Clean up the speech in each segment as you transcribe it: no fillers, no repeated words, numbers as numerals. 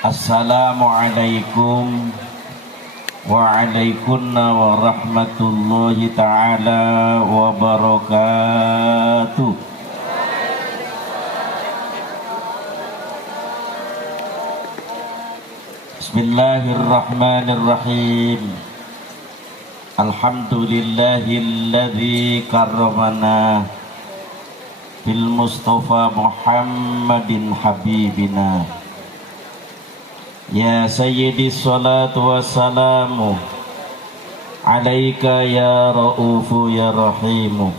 Assalamualaikum waalaikumsalam warahmatullahi ta'ala wabarakatuh. Bismillahirrahmanirrahim. Alhamdulillahilladzi karramana bil Mustafa Muhammadin habibina. Ya Sayyidi salatu wassalamu alaika ya ra'ufu ya rahimu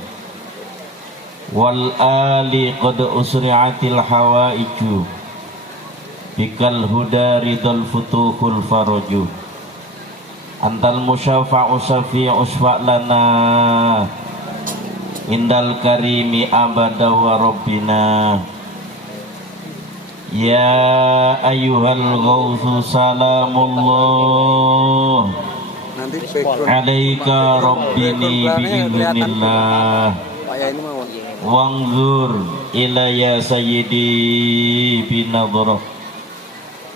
wal ali qad usri'atil hawaiju bikal huda ridal futuhul faraju antal musyafa'u syafi'u usfa'lana indal karimi abada wa rabbina. Ya ayyuhal ghawthu salamullah alaika rabbini bi'iznillah wanzur ila ya sayyidi binadrah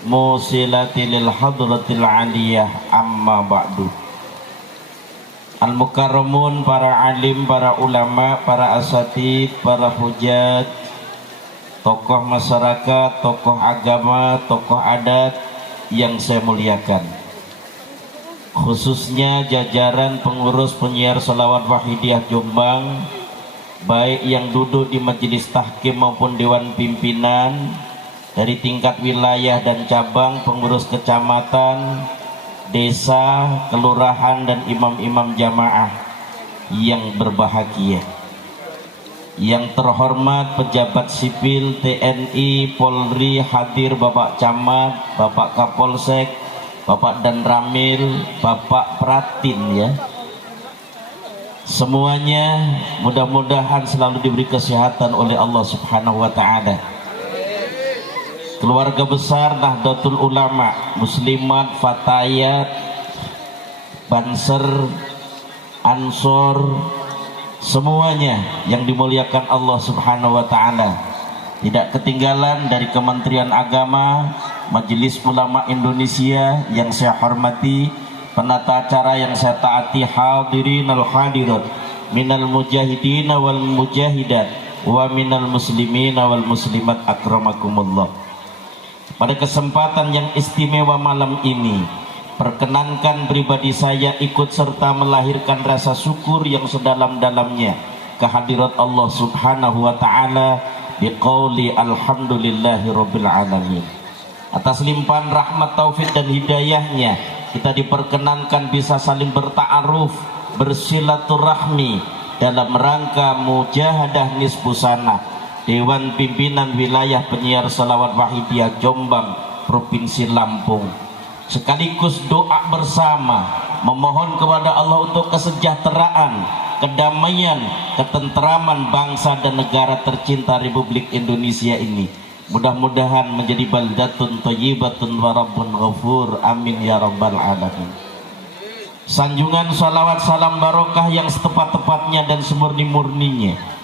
musilati lil hadratil aliyah amma ba'du. Al-mukarramun, para alim, para ulama, para asatid, para hujat, tokoh masyarakat, tokoh agama, tokoh adat yang saya muliakan, khususnya jajaran pengurus penyiar Shalawat Wahidiyah Jombang, baik yang duduk di majelis tahkim maupun dewan pimpinan dari tingkat wilayah dan cabang, pengurus kecamatan, desa, kelurahan, dan imam-imam jamaah yang berbahagia. Yang terhormat pejabat sipil TNI, Polri, hadir Bapak Camat, Bapak Kapolsek, Bapak Danramil, Bapak Pratin ya. Semuanya mudah-mudahan selalu diberi kesehatan oleh Allah Subhanahu wa taala. Keluarga besar Nahdlatul Ulama, Muslimat, Fatayat, Banser, Ansor, semuanya yang dimuliakan Allah Subhanahu wa taala. Tidak ketinggalan dari Kementerian Agama, Majelis Ulama Indonesia yang saya hormati, penata acara yang saya taati, hadirin al hadirat minal mujahidin wal mujahidat wa minal muslimin wal muslimat akramakumullah. Pada kesempatan yang istimewa malam ini, perkenankan pribadi saya ikut serta melahirkan rasa syukur yang sedalam-dalamnya kehadirat Allah Subhanahu wa taala biqauli alhamdulillahi rabbil alamin. Atas limpahan rahmat, taufik dan hidayahnya, kita diperkenankan bisa saling berta'aruf, bersilaturahmi dalam rangka mujahadah nisbusana Dewan Pimpinan Wilayah Penyiar Shalawat Wahidiyah Jombang Provinsi Lampung, sekaligus doa bersama memohon kepada Allah untuk kesejahteraan, kedamaian, ketentraman bangsa dan negara tercinta Republik Indonesia ini. Mudah-mudahan menjadi baldatun thayyibatun wa rabbun ghafur, amin ya rabbal alamin. Sanjungan salawat salam barokah yang setepat-tepatnya dan semurni-murninya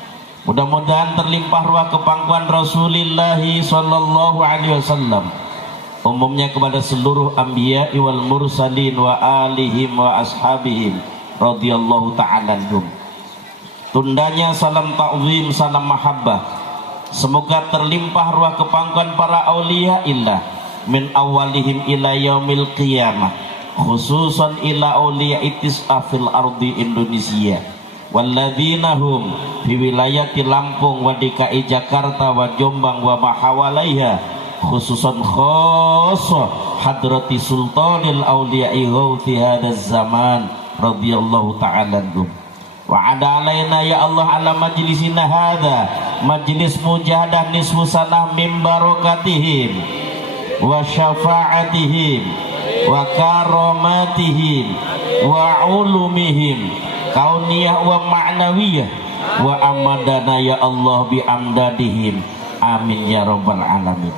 mudah-mudahan terlimpah ruah kepangkuan Rasulullah sallallahu alaihi wasallam, umumnya kepada seluruh anbiya wal mursalin wa alihim wa ashabihim radhiyallahu ta'ala anhum. Tundanya salam ta'zim, salam mahabbah, semoga terlimpah ruah kepangkuan para auliya illah min awalihim ila yaumil qiyamah, khususan ila auliya itis'a fil ardi Indonesia walladzina hum fi wilayati Lampung wa DKI Jakarta wa Jombang wa mahawalaiha, khususan khosoh hadrati sultanil awliya'i ghawthi hadaz zaman radhiyallahu ta'ala anhum. Wa ada alaina ya Allah ala majlisina hadha majlis mujahadah nisfu sanah min barakatihim wa syafa'atihim wa karamatihim wa ulumihim kauniyah wa ma'nawiyah wa amadana ya Allah bi amdadihim, amin ya rabbal alamin.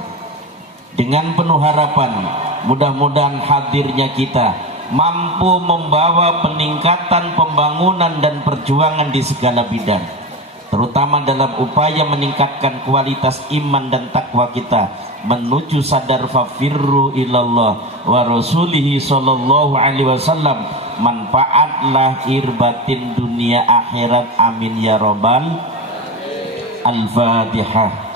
Dengan penuh harapan mudah-mudahan hadirnya kita mampu membawa peningkatan pembangunan dan perjuangan di segala bidang, terutama dalam upaya meningkatkan kualitas iman dan takwa kita menuju sadar fafirru ilallah wa rasulihi sallallahu alaihi wasallam, manfaat lahir batin dunia akhirat, amin ya rabbal. Al-Fatihah.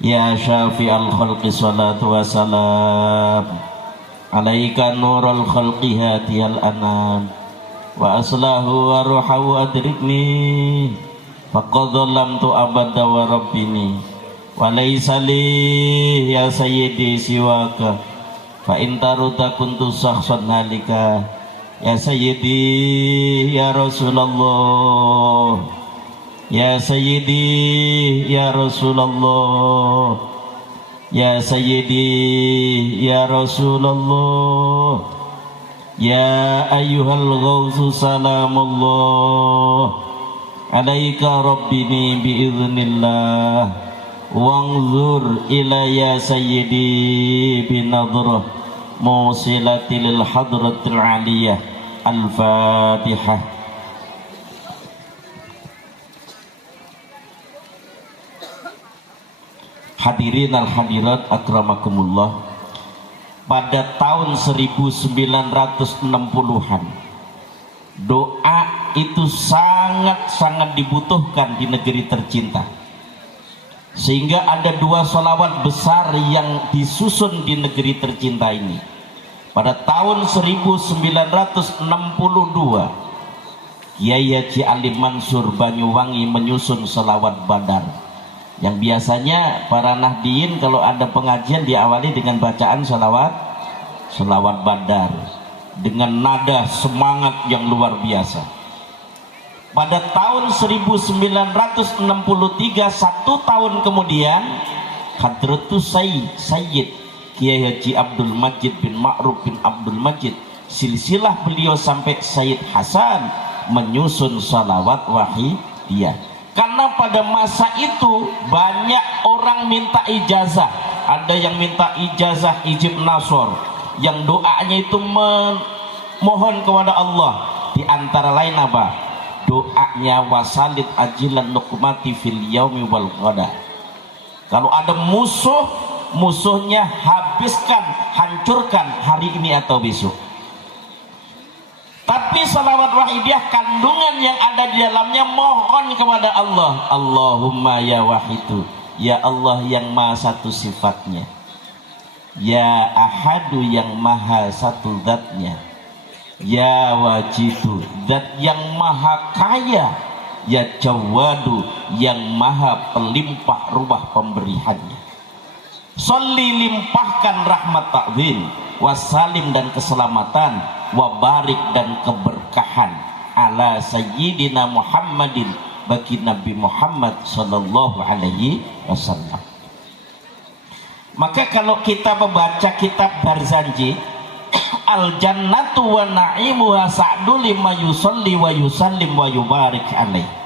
Ya syafi'al khalqi salatu wassalam alaika nurul khalqi hadiyal anam wa aslahu wa ruhahu adrikni faqad dhalamtu abada wa rabbini wa laysa li ya sayyidi siwaka fa in taruda kuntu sakhsan halika ya sayyidi ya Rasulullah ya sayyidi ya Rasulullah ya sayyidi ya Rasulullah ya ayyuhal ghawsu salamullah alaika rabbini biiznillah wanzur ila ya sayyidi binadrah musilatil hadratil aliyah. Al-Fatihah. Hadirin al-hadirat akramakumullah, pada tahun 1960-an doa itu sangat-sangat dibutuhkan di negeri tercinta, sehingga ada dua sholawat besar yang disusun di negeri tercinta ini. Pada tahun 1962 Kiai Haji Ali Mansur Banyuwangi menyusun sholawat Badar, yang biasanya para nahdiyin kalau ada pengajian diawali dengan bacaan sholawat Badar dengan nada semangat yang luar biasa. Pada tahun 1963, satu tahun kemudian, Hadratus Sayyid Kiai Haji Abdul Majid bin Ma'ruf bin Abdul Majid, silsilah beliau sampai Sayyid Hasan, menyusun sholawat wahidiyah. Karena pada masa itu banyak orang minta ijazah, ada yang minta ijazah ijib nasor, yang doanya itu memohon kepada Allah, di antara lain apa? Doanya wasalid ajilan nukmati fil yaumi wal ghada. Kalau ada musuhnya habiskan, hancurkan hari ini atau besok. Tapi salawat wahidiyah kandungan yang ada di dalamnya mohon kepada Allah. Allahumma ya wahidu, ya Allah yang maha satu sifatnya, ya ahadu yang maha satu zatnya, ya wajidu zat yang maha kaya, ya jawadu yang maha pelimpah ruah pemberiannya. Sholli, limpahkan rahmat ta'zim, wasalim dan keselamatan, wabarik dan keberkahan, ala sayyidina Muhammadin, bagi Nabi Muhammad sallallahu alaihi wasallam. Maka kalau kita membaca kitab Barzanji, al jannatu wa na'imuha sa'du lima yusalli wa yusallim wa yubarik alaih.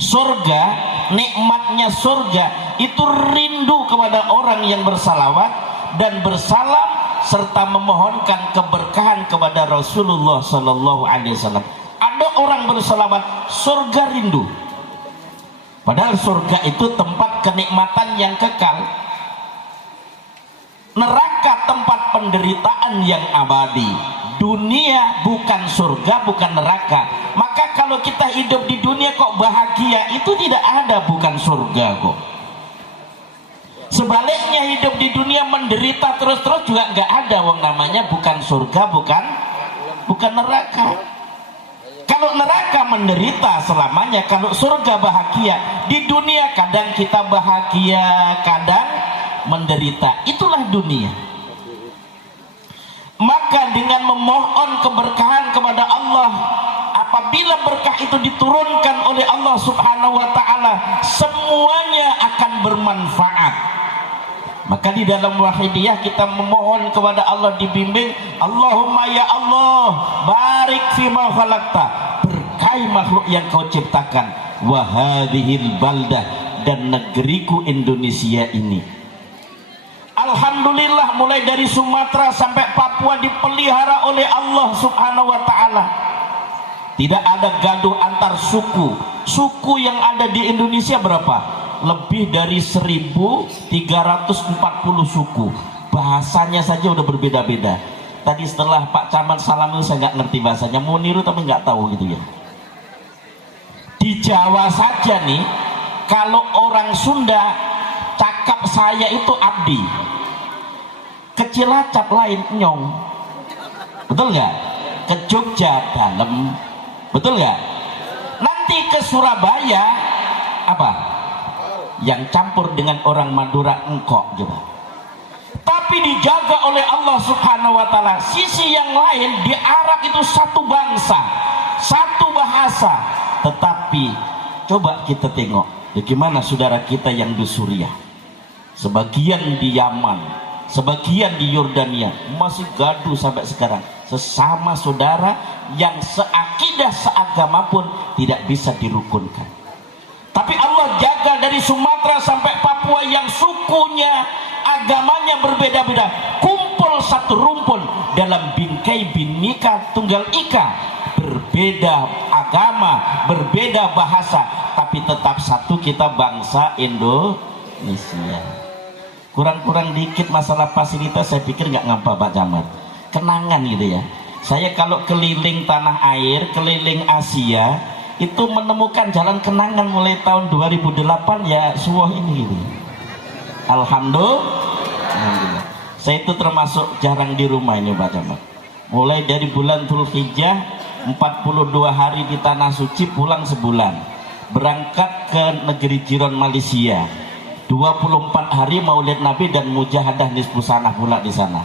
Surga, nikmatnya surga itu rindu kepada orang yang bersalawat dan bersalam serta memohonkan keberkahan kepada Rasulullah sallallahu alaihi wasallam. Ada orang bersalawat, surga rindu. Padahal surga itu tempat kenikmatan yang kekal. Neraka tempat penderitaan yang abadi. Dunia bukan surga, bukan neraka. Maka kalau kita hidup di dunia kok bahagia, itu tidak ada, bukan surga kok. Sebaliknya hidup di dunia menderita terus-terus juga nggak ada, wong namanya bukan surga, bukan neraka. Kalau neraka menderita selamanya, kalau surga bahagia. Di dunia kadang kita bahagia, kadang menderita. Itulah dunia. Maka dengan memohon keberkahan kepada Allah, apabila berkah itu diturunkan oleh Allah subhanahu wa ta'ala, semuanya akan bermanfaat. Maka di dalam wahidiyah kita memohon kepada Allah, dibimbing. Allahumma ya Allah, barik fima khalaqta, berkahi makhluk yang kau ciptakan, wa hadhil baldah, dan negeriku Indonesia ini. Alhamdulillah, mulai dari Sumatera sampai Papua dipelihara oleh Allah subhanahu wa ta'ala. Tidak ada gaduh antar suku. Suku yang ada di Indonesia berapa? Lebih dari 1340 suku. Bahasanya saja udah berbeda-beda. Tadi setelah Pak Camat salam itu saya nggak ngerti bahasanya, mau niru tapi nggak tahu gitu ya. Di Jawa saja nih, kalau orang Sunda cakap saya itu abdi, ke Cilacap lain nyong, betul nggak? Ke Jogja dalem, betul nggak? Nanti ke Surabaya apa? Yang campur dengan orang Madura engkok juga. Tapi dijaga oleh Allah Subhanahu wa taala. Sisi yang lain di Arab itu satu bangsa, satu bahasa. Tetapi coba kita tengok bagaimana saudara kita yang di Suriah, sebagian di Yaman, sebagian di Yordania masih gaduh sampai sekarang. Sesama saudara yang seakidah seagama pun tidak bisa dirukunkan. Tapi Allah jaga dari Sumatera sampai Papua yang sukunya, agamanya berbeda-beda, kumpul satu rumpun dalam bingkai Bhinneka Tunggal Ika. Berbeda agama, berbeda bahasa, tapi tetap satu, kita bangsa Indonesia. Kurang-kurang dikit masalah fasilitas, saya pikir nggak ngapa Pak Camat. Kenangan gitu ya. Saya kalau keliling tanah air, keliling Asia, itu menemukan jalan kenangan mulai tahun 2008 ya suah ini gitu. Alhamdulillah. Saya itu termasuk jarang di rumah ini Pak Camat. Mulai dari bulan Dzulhijjah 42 hari di tanah suci, pulang sebulan. Berangkat ke negeri jiran Malaysia. 24 hari Maulid Nabi dan mujahadah nisfu sanah pula di sana.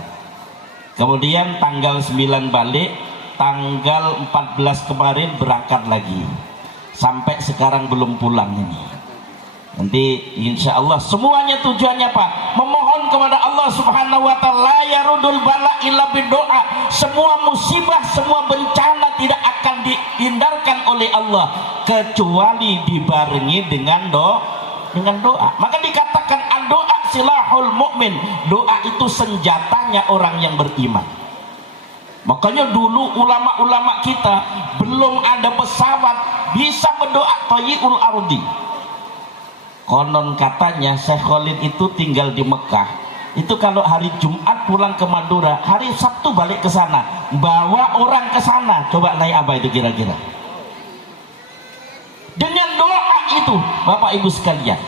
Kemudian tanggal 9 balik, tanggal 14 kemarin berangkat lagi. Sampai sekarang belum pulang ini. Nanti insya Allah semuanya tujuannya apa? Memohon kepada Allah Subhanahu wa ta'ala, yarudul bala illa bidoa. Semua musibah, semua bencana tidak akan dihindarkan oleh Allah kecuali dibarengi dengan doa. Maka dikatakan doa silahul mukmin. Doa itu senjatanya orang yang beriman. Makanya dulu ulama-ulama kita belum ada pesawat bisa berdoa thayyibul ardi. Konon katanya Syekh Khalid itu tinggal di Mekah. Itu kalau hari Jumat pulang ke Madura, hari Sabtu balik ke sana, bawa orang ke sana. Coba naik apa itu kira-kira? Dengan doa itu, Bapak Ibu sekalian.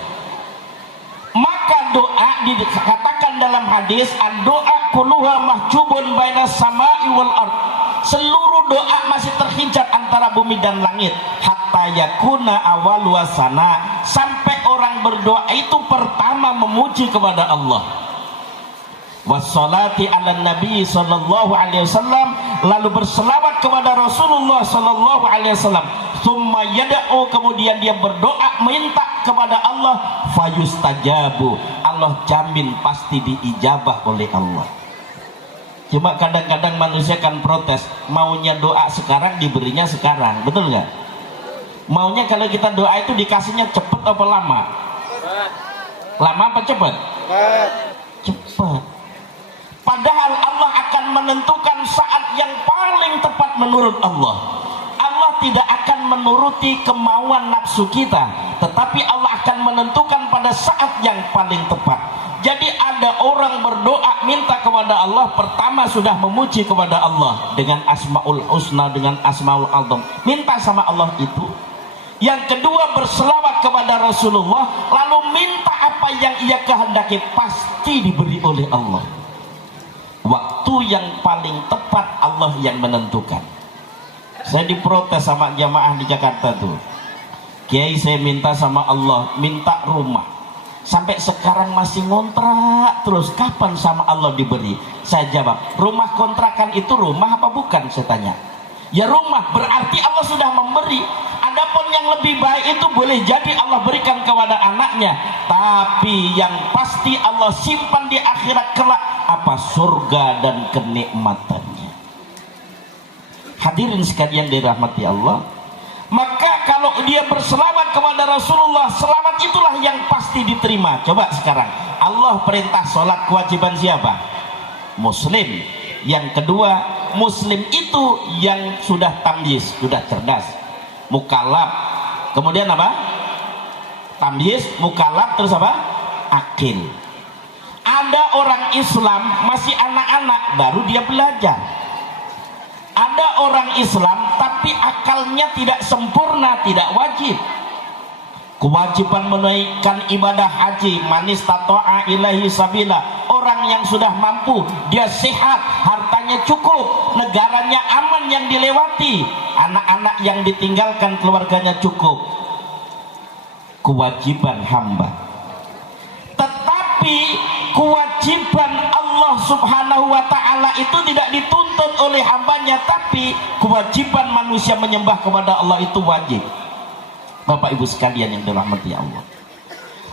Maka doa dikatakan dalam hadis, doa kulluha mahjubun bainas sama'i wal ard. Seluruh doa masih terhijab antara bumi dan langit. Hatta yakuna awal wasana, sampai orang berdoa itu pertama memuji kepada Allah. Wassalati ala nabi sallallahu alaihi wasallam, lalu berselawat kepada Rasulullah sallallahu alaihi wasallam. Tsumma yad'u, kemudian dia berdoa minta kepada Allah, fayustajabu, Allah jamin pasti diijabah oleh Allah. Cuma kadang-kadang manusia kan protes, maunya doa sekarang diberinya sekarang, betul nggak? Maunya kalau kita doa itu dikasihnya cepet apa lama? Lama apa cepet? Cepet. Padahal Allah akan menentukan saat yang paling tepat menurut Allah. Allah tidak akan menuruti kemauan nafsu kita, tetapi Allah akan menentukan pada saat yang paling tepat. Jadi ada orang berdoa minta kepada Allah, pertama sudah memuji kepada Allah dengan asmaul husna, dengan asmaul azam, minta sama Allah itu. Yang kedua berselawat kepada Rasulullah, lalu minta apa yang ia kehendaki, pasti diberi oleh Allah. Waktu yang paling tepat Allah yang menentukan. Saya diprotes sama jamaah di Jakarta tuh, Kiai saya minta sama Allah, minta rumah. Sampai sekarang masih ngontrak terus, kapan sama Allah diberi? Saya jawab, rumah kontrakan itu rumah apa bukan? Saya tanya. Ya rumah, berarti Allah sudah memberi. Adapun yang lebih baik itu boleh jadi Allah berikan kepada anaknya, tapi yang pasti Allah simpan di akhirat kelak apa? Surga dan kenikmatannya. Hadirin sekalian dirahmati Allah. Maka kalau dia berselawat kepada Rasulullah, selawat itulah yang pasti diterima. Coba sekarang, Allah perintah sholat, kewajiban siapa? Muslim. Yang kedua, muslim itu yang sudah tamyiz, sudah cerdas, mukallaf, kemudian apa? Tamyiz, mukallaf, terus apa? Akil. Ada orang Islam masih anak-anak baru dia belajar. Ada orang Islam tapi akalnya tidak sempurna, tidak wajib. Kewajiban menunaikan ibadah haji, man istata'a ilaihi sabila, orang yang sudah mampu, dia sehat, hartanya cukup, negaranya aman yang dilewati, anak-anak yang ditinggalkan keluarganya cukup. Kewajiban hamba. Tetapi kewajiban Allah subhanahu wa ta'ala itu tidak dituntut oleh hambanya, tapi kewajiban manusia menyembah kepada Allah itu wajib. Bapak ibu sekalian yang dirahmati Allah,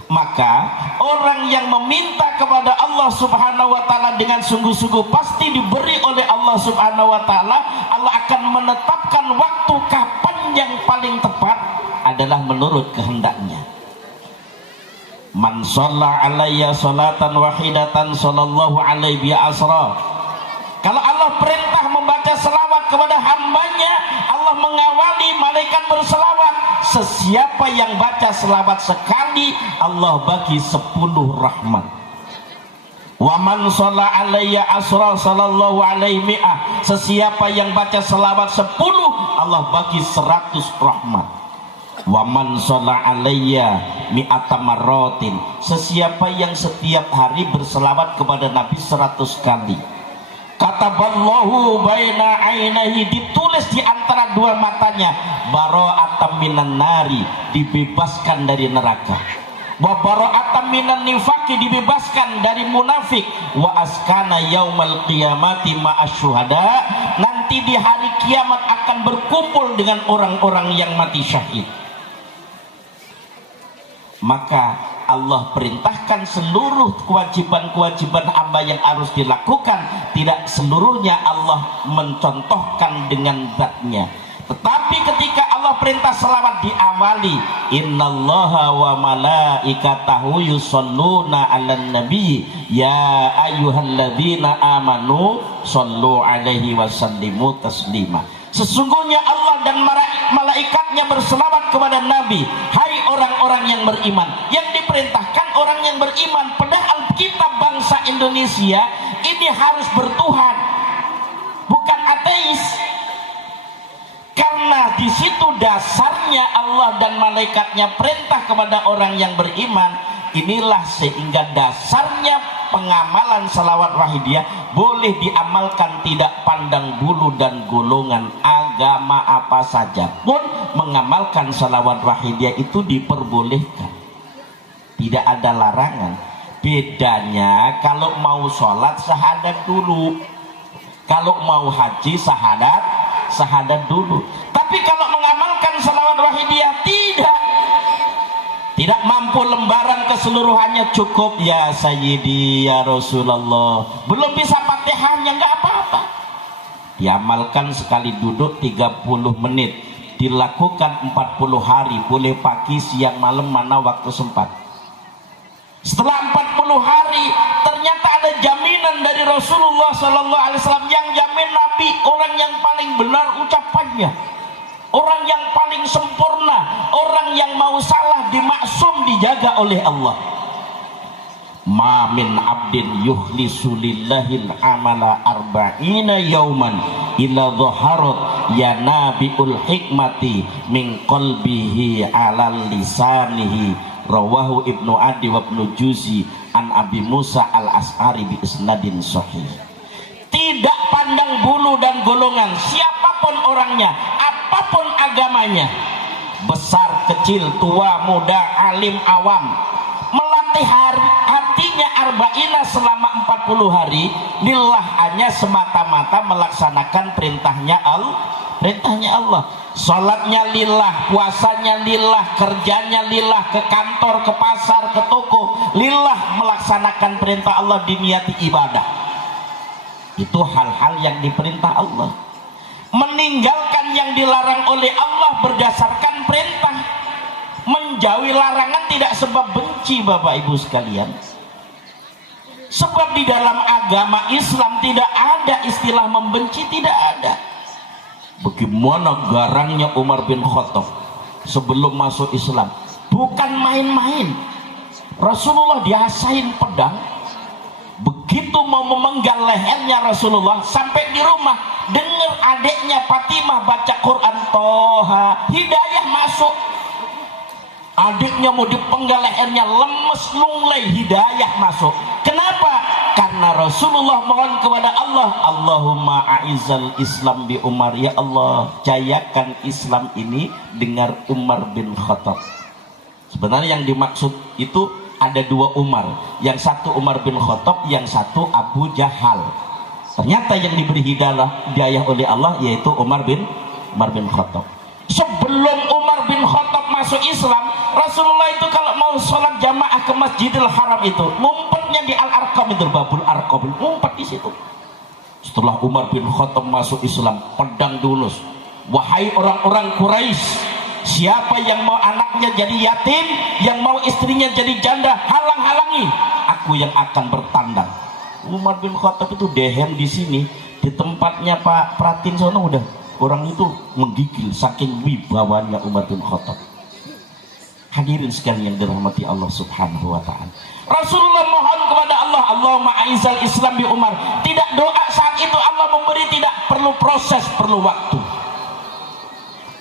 maka orang yang meminta kepada Allah subhanahu wa ta'ala dengan sungguh-sungguh pasti diberi oleh Allah subhanahu wa ta'ala. Allah akan menetapkan waktu kapan yang paling tepat adalah menurut kehendaknya. Man shalla alayya salatan wahidatan sallallahu alaihi bi asra. Kalau Allah perintah membaca selawat kepada hambanya, Allah mengawali malaikat berselawat. Sesiapa yang baca selawat sekali, Allah bagi 10 rahmat. Wa man shalla alayya asra sallallahu alaihi mi'ah. Sesiapa yang baca selawat 10, Allah bagi 100 rahmat. Wa man shalla alayya mi'ata marratin. Sesiapa yang setiap hari berselawat kepada Nabi 100 kali. Kataballahu baina ainihi, ditulis di antara dua matanya, bara'atan minan nari, dibebaskan dari neraka. Wa bara'atan minan nifaqi, dibebaskan dari munafik. Wa askana yaumal qiyamati ma'asyuhada, nanti di hari kiamat akan berkumpul dengan orang-orang yang mati syahid. Maka Allah perintahkan seluruh kewajiban-kewajiban hamba yang harus dilakukan. Tidak seluruhnya Allah mencontohkan dengan zatnya, tetapi ketika Allah perintah selawat diawali, innallaha wa malaikatahu yusholluna 'alan nabi ya ayyuhalladzina amanu shollu 'alaihi wasallimu taslima. Sesungguhnya Allah dan malaikatnya berselawat kepada Nabi, hai orang-orang yang beriman. Yang diperintahkan orang yang beriman, padahal kita bangsa Indonesia ini harus bertuhan, bukan ateis. Karena di situ dasarnya Allah dan malaikatnya perintah kepada orang yang beriman. Inilah sehingga dasarnya pengamalan salawat wahidiyah boleh diamalkan tidak pandang bulu dan golongan agama apa saja pun. Mengamalkan salawat wahidiyah itu diperbolehkan, tidak ada larangan. Bedanya kalau mau sholat syahadat dulu, kalau mau haji syahadat dulu. Tapi kalau mengamalkan salawat wahidiyah tidak mampu lembaran keseluruhannya cukup ya Sayyidi ya Rasulullah, belum bisa Fatihahnya, nggak apa-apa, diamalkan sekali duduk 30 menit, dilakukan 40 hari, boleh pagi siang malam mana waktu sempat. Setelah 40 hari ternyata ada jaminan dari Rasulullah SAW yang jamin Nabi orang yang paling benar ucapannya, orang yang paling sempurna, orang yang mau salah dimaksum dijaga oleh Allah. Ma min abdin yukhlisu lillahil amala arba'ina yauman ila dhaharat ya nabiul hikmati min qalbihi ala lisanihi. Rawahu Ibnu Adi wa Ibnu Juzi an Abi Musa al-As'ari bi isnadin sahih. Tidak pandang bulu dan golongan, siapapun orangnya, apapun agamanya, besar kecil, tua muda, alim awam, melatih hatinya arba'ina selama 40 hari lillah, hanya semata-mata melaksanakan perintahnya Allah. Salatnya lillah, puasanya lillah, kerjanya lillah, ke kantor, ke pasar, ke toko lillah, melaksanakan perintah Allah, diniati ibadah. Itu hal-hal yang diperintah Allah. Meninggalkan yang dilarang oleh Allah berdasarkan perintah. Menjauhi larangan tidak sebab benci, Bapak Ibu sekalian. Sebab di dalam agama Islam tidak ada istilah membenci, tidak ada. Bagaimana garangnya Umar bin Khattab sebelum masuk Islam, bukan main-main. Rasulullah diasain pedang, begitu mau memenggal lehernya Rasulullah, sampai di rumah dengar adiknya Fatimah baca Quran, Toha, hidayah masuk. Adiknya mau dipenggal lehernya, lemes lunglai, hidayah masuk. Kenapa? Karena Rasulullah mohon kepada Allah, Allahumma a'izzal Islam bi Umar, ya Allah jayakan Islam ini dengan Umar bin Khattab. Sebenarnya yang dimaksud itu ada dua Umar, yang satu Umar bin Khattab, yang satu Abu Jahal. Ternyata yang diberi hidayah oleh Allah yaitu Umar bin Khattab. Sebelum Umar bin Khattab masuk Islam, Rasulullah itu kalau mau sholat jamaah ke Masjidil Haram itu ngumpetnya di Al-Arqam, itu Babul Arqam, ngumpet di situ. Setelah Umar bin Khattab masuk Islam, pedang dilus, wahai orang-orang Quraisy, siapa yang mau anaknya jadi yatim, yang mau istrinya jadi janda, halang-halangi, aku yang akan bertandang. Umar bin Khattab itu dehen di sini, di tempatnya Pak Pratin sono udah orang itu menggigil saking wibawanya Umar bin Khattab. Hadirin sekalian yang dirahmati Allah Subhanahu wa taala. Rasulullah mohon kepada Allah, Allahumma a'izzal Islam bi Umar. Tidak doa saat itu Allah memberi, tidak perlu proses, perlu waktu.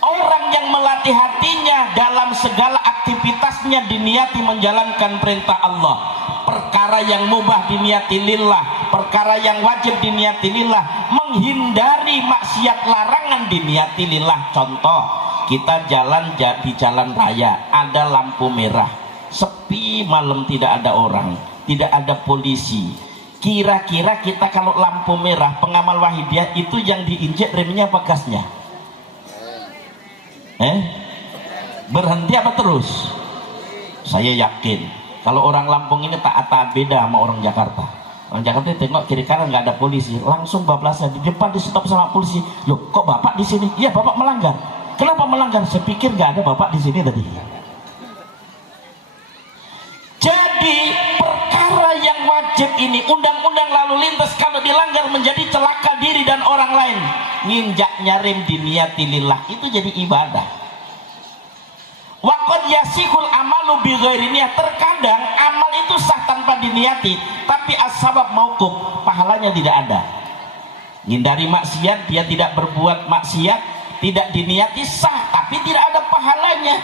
Orang yang melatih hatinya dalam segala aktivitasnya diniati menjalankan perintah Allah. Perkara yang mubah diniati lillah, perkara yang wajib diniati lillah, menghindari maksiat larangan diniati lillah. Contoh, kita jalan di jalan raya, ada lampu merah, sepi malam, tidak ada orang, tidak ada polisi. Kira-kira kita kalau lampu merah, pengamal wahidiyah itu yang diinjek remnya apa gasnya? Berhenti apa terus? Saya yakin kalau orang Lampung ini taat beda sama orang Jakarta. Orang Jakarta tengok kiri kanan nggak ada polisi, langsung bablasan di depan, di stop sama polisi. Loh, kok bapak di sini? Iya, bapak melanggar. Kenapa melanggar? Saya pikir nggak ada bapak di sini tadi. Jadi perkara yang wajib ini, undang-undang lalu lintas, kalau dilanggar menjadi celaka diri dan orang lain. Nginjaknya rem diniati lillah, itu jadi ibadah. Waqad yasikul amalu bi ghairi niyah, terkadang amal itu sah tanpa diniati, tapi as-sabab mauquf, pahalanya tidak ada. Hindari maksiat, dia tidak berbuat maksiat, tidak diniati, sah tapi tidak ada pahalanya.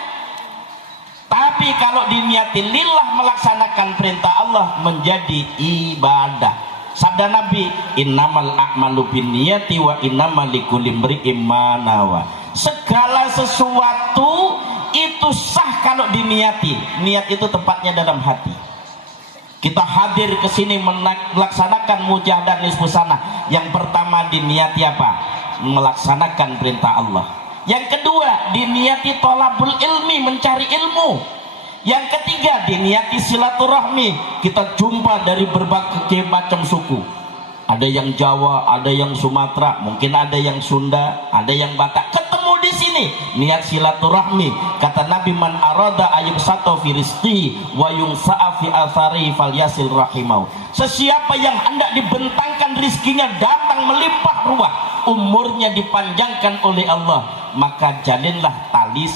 Tapi kalau diniati lillah, melaksanakan perintah Allah, menjadi ibadah. Sabda Nabi, innamal a'malu binniyati wa innamal likulli imri'in ma nawa. Segala sesuatu itu sah kalau diniati. Niat itu tempatnya dalam hati. Kita hadir ke sini melaksanakan mujahadah nisfu sanah. Yang pertama diniati apa? Melaksanakan perintah Allah. Yang kedua diniati thalabul ilmi, mencari ilmu. Yang ketiga diniati silaturahmi, kita jumpa dari berbagai macam suku. Ada yang Jawa, ada yang Sumatera, mungkin ada yang Sunda, ada yang Batak. Ketemu di sini, niat silaturahmi. Kata Nabi, man arada ayyubsata fi rizqihi wa yunsa'a fi athari falyasil rahimau. Sesiapa yang hendak dibentangkan rizkinya, datang melimpah ruah, umurnya dipanjangkan oleh Allah, maka jalinlah tali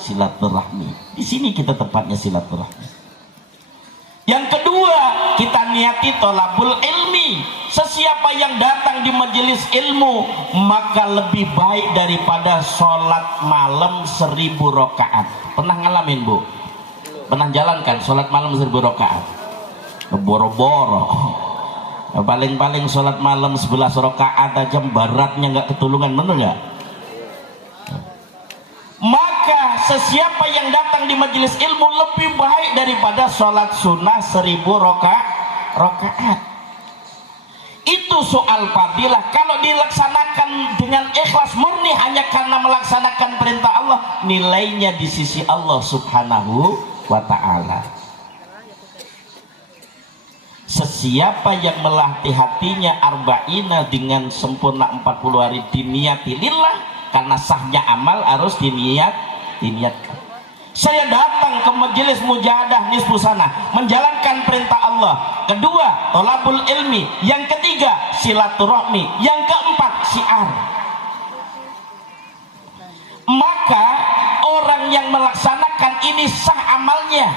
silaturahmi. Di sini kita tempatnya silaturahmi. Yang kedua, kita niati thalabul ilmi. Sesiapa yang datang di majelis ilmu, maka lebih baik daripada sholat malam 1000 rakaat. Pernah ngalamin, Bu? Pernah jalankan sholat malam 1000 rakaat? Boro-boro. Paling-paling sholat malam 11 rakaat aja baratnya nggak ketulungan, bener nggak? Maka sesiapa yang datang di majelis ilmu lebih baik daripada sholat sunnah 1000 rakaat. Itu soal fadilah. Kalau dilaksanakan dengan ikhlas murni hanya karena melaksanakan perintah Allah, nilainya di sisi Allah Subhanahu wa ta'ala. Sesiapa yang melatih hatinya arba'ina dengan sempurna 40 hari diniati lillah, karena sahnya amal harus diniatkan. Saya datang ke majelis mujahadah nisfu sana, menjalankan perintah Allah. Kedua, tolabul ilmi. Yang ketiga, silaturahmi. Yang keempat, syiar. Maka orang yang melaksanakan ini sah amalnya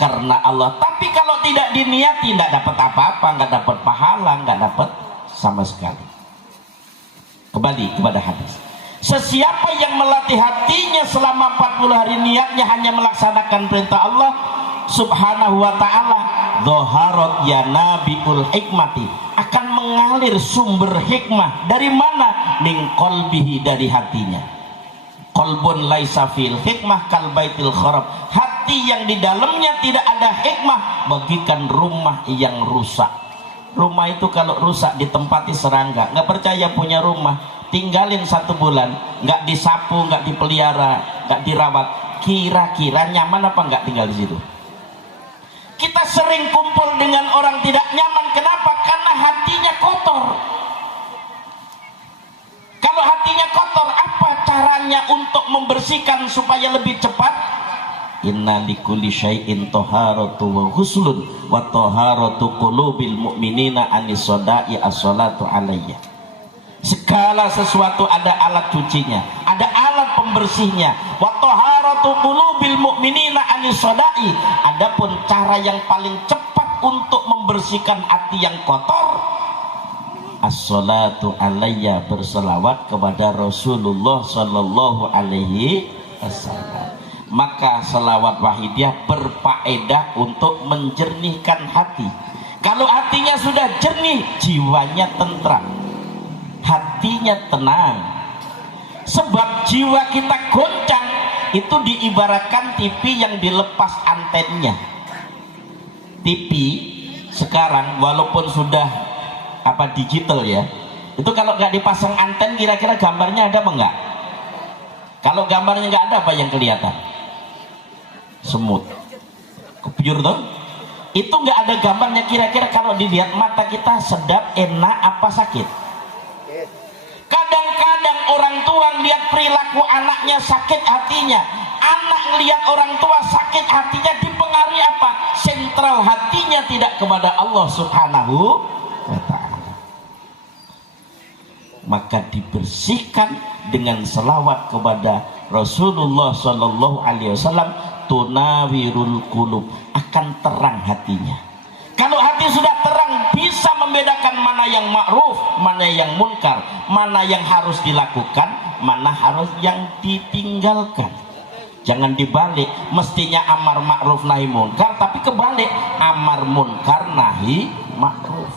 karena Allah. Tapi kalau tidak diniati, tidak dapat apa-apa, nggak dapat pahala, nggak dapat sama sekali. Kembali kepada hadis. Sesiapa yang melatih hatinya selama 40 hari, niatnya hanya melaksanakan perintah Allah subhanahu wa ta'ala, dhaharat ya nabiul hikmati, akan mengalir sumber hikmah. Dari mana? Min qalbihi, dari hatinya. Qalbun laisa fil hikmah kal baitil kharab. Hati yang di dalamnya tidak ada hikmah bagikan rumah yang rusak. Rumah itu kalau rusak ditempati serangga, nggak percaya punya rumah, tinggalin 1 bulan, nggak disapu, nggak dipelihara, nggak dirawat, kira-kira nyaman apa nggak tinggal di situ? Kita sering kumpul dengan orang tidak nyaman. Kenapa? Karena hatinya kotor. Kalau hatinya kotor, apa caranya untuk membersihkan supaya lebih cepat? Inna likulli syai'in taharatu wa ghuslun wa taharatu qulubil mu'minina anisodai as-salatu alayya. Segala sesuatu ada alat cucinya, ada alat pembersihnya. Wa taharatu qulubil mu'minina anisodai. Adapun cara yang paling cepat untuk membersihkan hati yang kotor, as-salatu alayya, berselawat kepada Rasulullah sallallahu alaihi wasallam. Maka selawat wahidiyah berfaedah untuk menjernihkan hati. Kalau hatinya sudah jernih, jiwanya tentram, hatinya tenang. Sebab jiwa kita goncang itu diibaratkan TV yang dilepas antennya. TV sekarang walaupun sudah digital ya, itu kalau nggak dipasang anten, kira-kira gambarnya ada apa enggak? Kalau gambarnya nggak ada, apa yang kelihatan? Semut, kepjur tuh. Itu nggak ada gambarnya. Kira-kira kalau dilihat mata kita sedap, enak, apa sakit? Kadang-kadang orang tua lihat perilaku anaknya sakit hatinya. Anak lihat orang tua sakit hatinya, dipengaruhi apa? Sentral hatinya tidak kepada Allah subhanahu wa ta'ala. Maka dibersihkan dengan selawat kepada Rasulullah sallallahu alaihi wasallam, tunawirul qulub, akan terang hatinya. Kalau hati sudah terang, bisa membedakan mana yang ma'ruf, mana yang munkar, mana yang harus dilakukan, mana harus yang ditinggalkan. Jangan dibalik, mestinya amar ma'ruf nahi munkar, tapi kebalik, amar munkar nahi ma'ruf.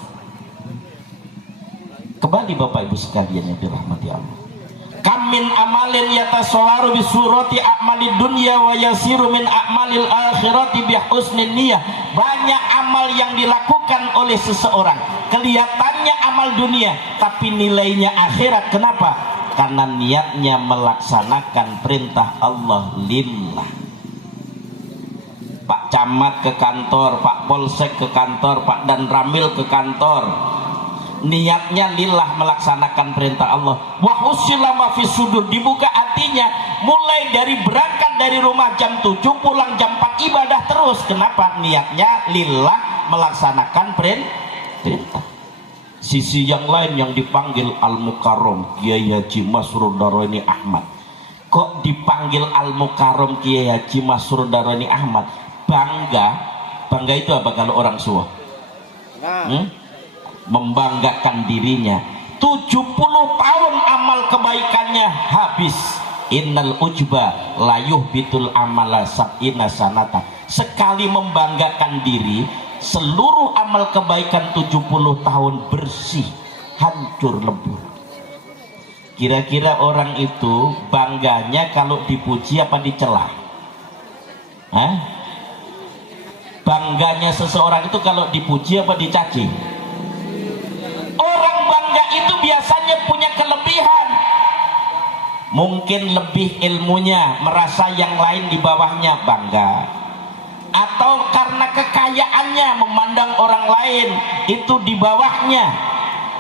Kembali Bapak Ibu sekalian yang dirahmati Allah. Kamin amalin yatasawaru bisurati a'malid dunya wa yasiru min a'malil akhirati bihusnin niyah. Banyak amal yang dilakukan oleh seseorang, kelihatannya amal dunia tapi nilainya akhirat. Kenapa? Karena niatnya melaksanakan perintah Allah lillah. Pak Camat ke kantor, Pak Polsek ke kantor, Pak Danramil ke kantor, niatnya lillah, melaksanakan perintah Allah. Wa husila ma fi sudur, dibuka hatinya, mulai dari berangkat dari rumah jam 7, pulang jam 4, ibadah terus. Kenapa? Niatnya lillah, melaksanakan perintah. Sisi yang lain yang dipanggil Al-Mukarram Kiai Haji Masrur Darani Ahmad. Kok dipanggil Al-Mukarram Kiai Haji Masrur Darani Ahmad? Bangga itu apa kalau orang Suwa? Membanggakan dirinya. 70 tahun amal kebaikannya habis. Innal ujba layuh bitul amala sab'ina sanata. Sekali membanggakan diri, seluruh amal kebaikan 70 tahun bersih, hancur lebur. Kira-kira orang itu bangganya kalau dipuji apa dicela? Bangganya seseorang itu kalau dipuji apa dicaci? Orang bangga itu biasanya punya kelebihan. Mungkin lebih ilmunya, merasa yang lain di bawahnya, bangga. Atau karena kekayaannya, memandang orang lain itu di bawahnya.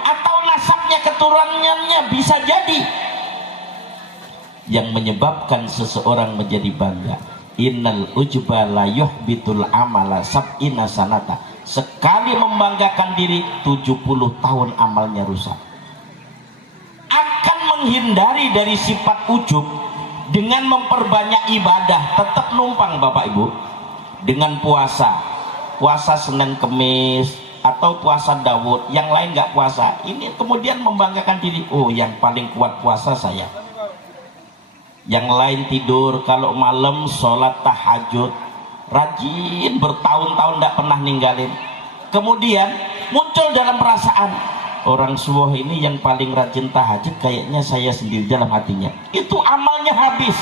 Atau nasabnya, keturunannya, bisa jadi. Yang menyebabkan seseorang menjadi bangga Innal ujba la yuhbitul amala sab'ina sanata. Sekali membanggakan diri 70 tahun amalnya rusak. Akan menghindari dari sifat ujub dengan memperbanyak ibadah, tetap numpang Bapak Ibu. Dengan puasa Senin Kemis atau puasa Daud, yang lain nggak puasa, ini kemudian membanggakan diri, oh yang paling kuat puasa saya. Yang lain tidur, kalau malam sholat tahajud, rajin bertahun-tahun tidak pernah ninggalin. Kemudian muncul dalam perasaan, orang subuh ini yang paling rajin tahajud kayaknya saya sendiri dalam hatinya. Itu amalnya habis.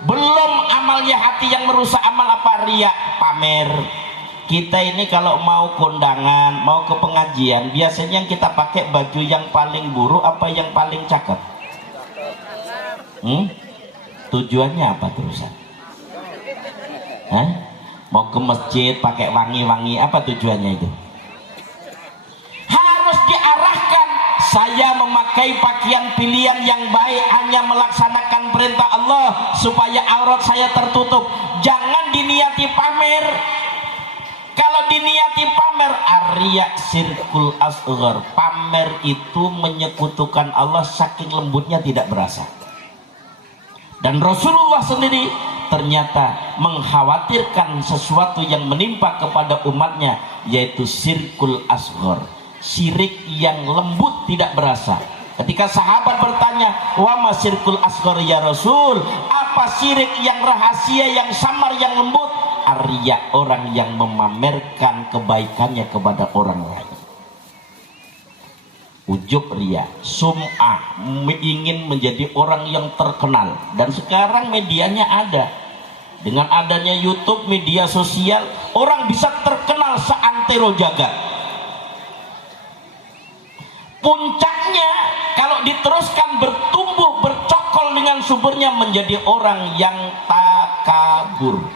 Belum amalnya hati yang merusak amal apa? Riya, pamer. Kita ini kalau mau kondangan, mau ke pengajian, biasanya yang kita pakai baju yang paling buruk apa yang paling cakep? Tujuannya apa terusan? Mau ke masjid pakai wangi-wangi, apa tujuannya itu? Harus diarahkan, saya memakai pakaian pilihan yang baik hanya melaksanakan perintah Allah supaya aurat saya tertutup. Jangan diniati pamer. Kalau diniati pamer, arya sirkul asghar, pamer itu menyekutukan Allah, saking lembutnya tidak berasa. Dan Rasulullah sendiri ternyata mengkhawatirkan sesuatu yang menimpa kepada umatnya, yaitu sirkul asghar, syirik yang lembut tidak berasa. Ketika sahabat bertanya, wa ma sirkul asghar ya Rasul, apa syirik yang rahasia, yang samar, yang lembut? Arya, orang yang memamerkan kebaikannya kepada orang lain. Ujub, riya, sum'ah, ingin menjadi orang yang terkenal. Dan sekarang medianya ada. Dengan adanya YouTube, media sosial, orang bisa terkenal seantero jagat. Puncaknya kalau diteruskan bertumbuh, bercokol dengan suburnya, menjadi orang yang takabur.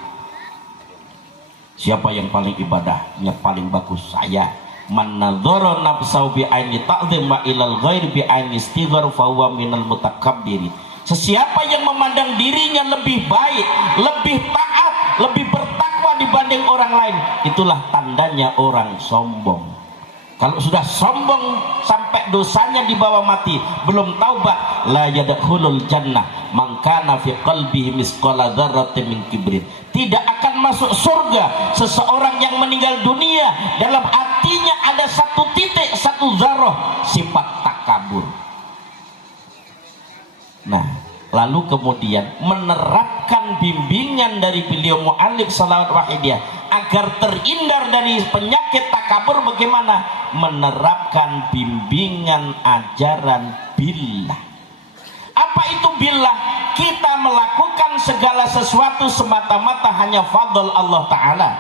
Siapa yang paling ibadahnya paling bagus? Saya. Man nadzara nafsahu bi aini ta'dhim wa ilal ghairi bi aini istighfar fa huwa minal mutakabbirin. Sesiapa yang memandang dirinya lebih baik, lebih taat, lebih bertakwa dibanding orang lain, itulah tandanya orang sombong. Kalau sudah sombong sampai dosanya dibawa mati, belum taubat, la yadkhulul jannah man kana fi qalbihi misqala dzarratin min kibrin. Tidak akan masuk surga seseorang yang meninggal dunia dalam hatinya ada satu titik, satu zarah sifat takabur. Nah, lalu kemudian menerapkan bimbingan dari beliau mu'allif salawat wahidiyah agar terhindar dari penyakit takabur. Bagaimana? Menerapkan bimbingan ajaran billah. Apa itu billah? Kita melakukan segala sesuatu semata-mata hanya fadl Allah Ta'ala.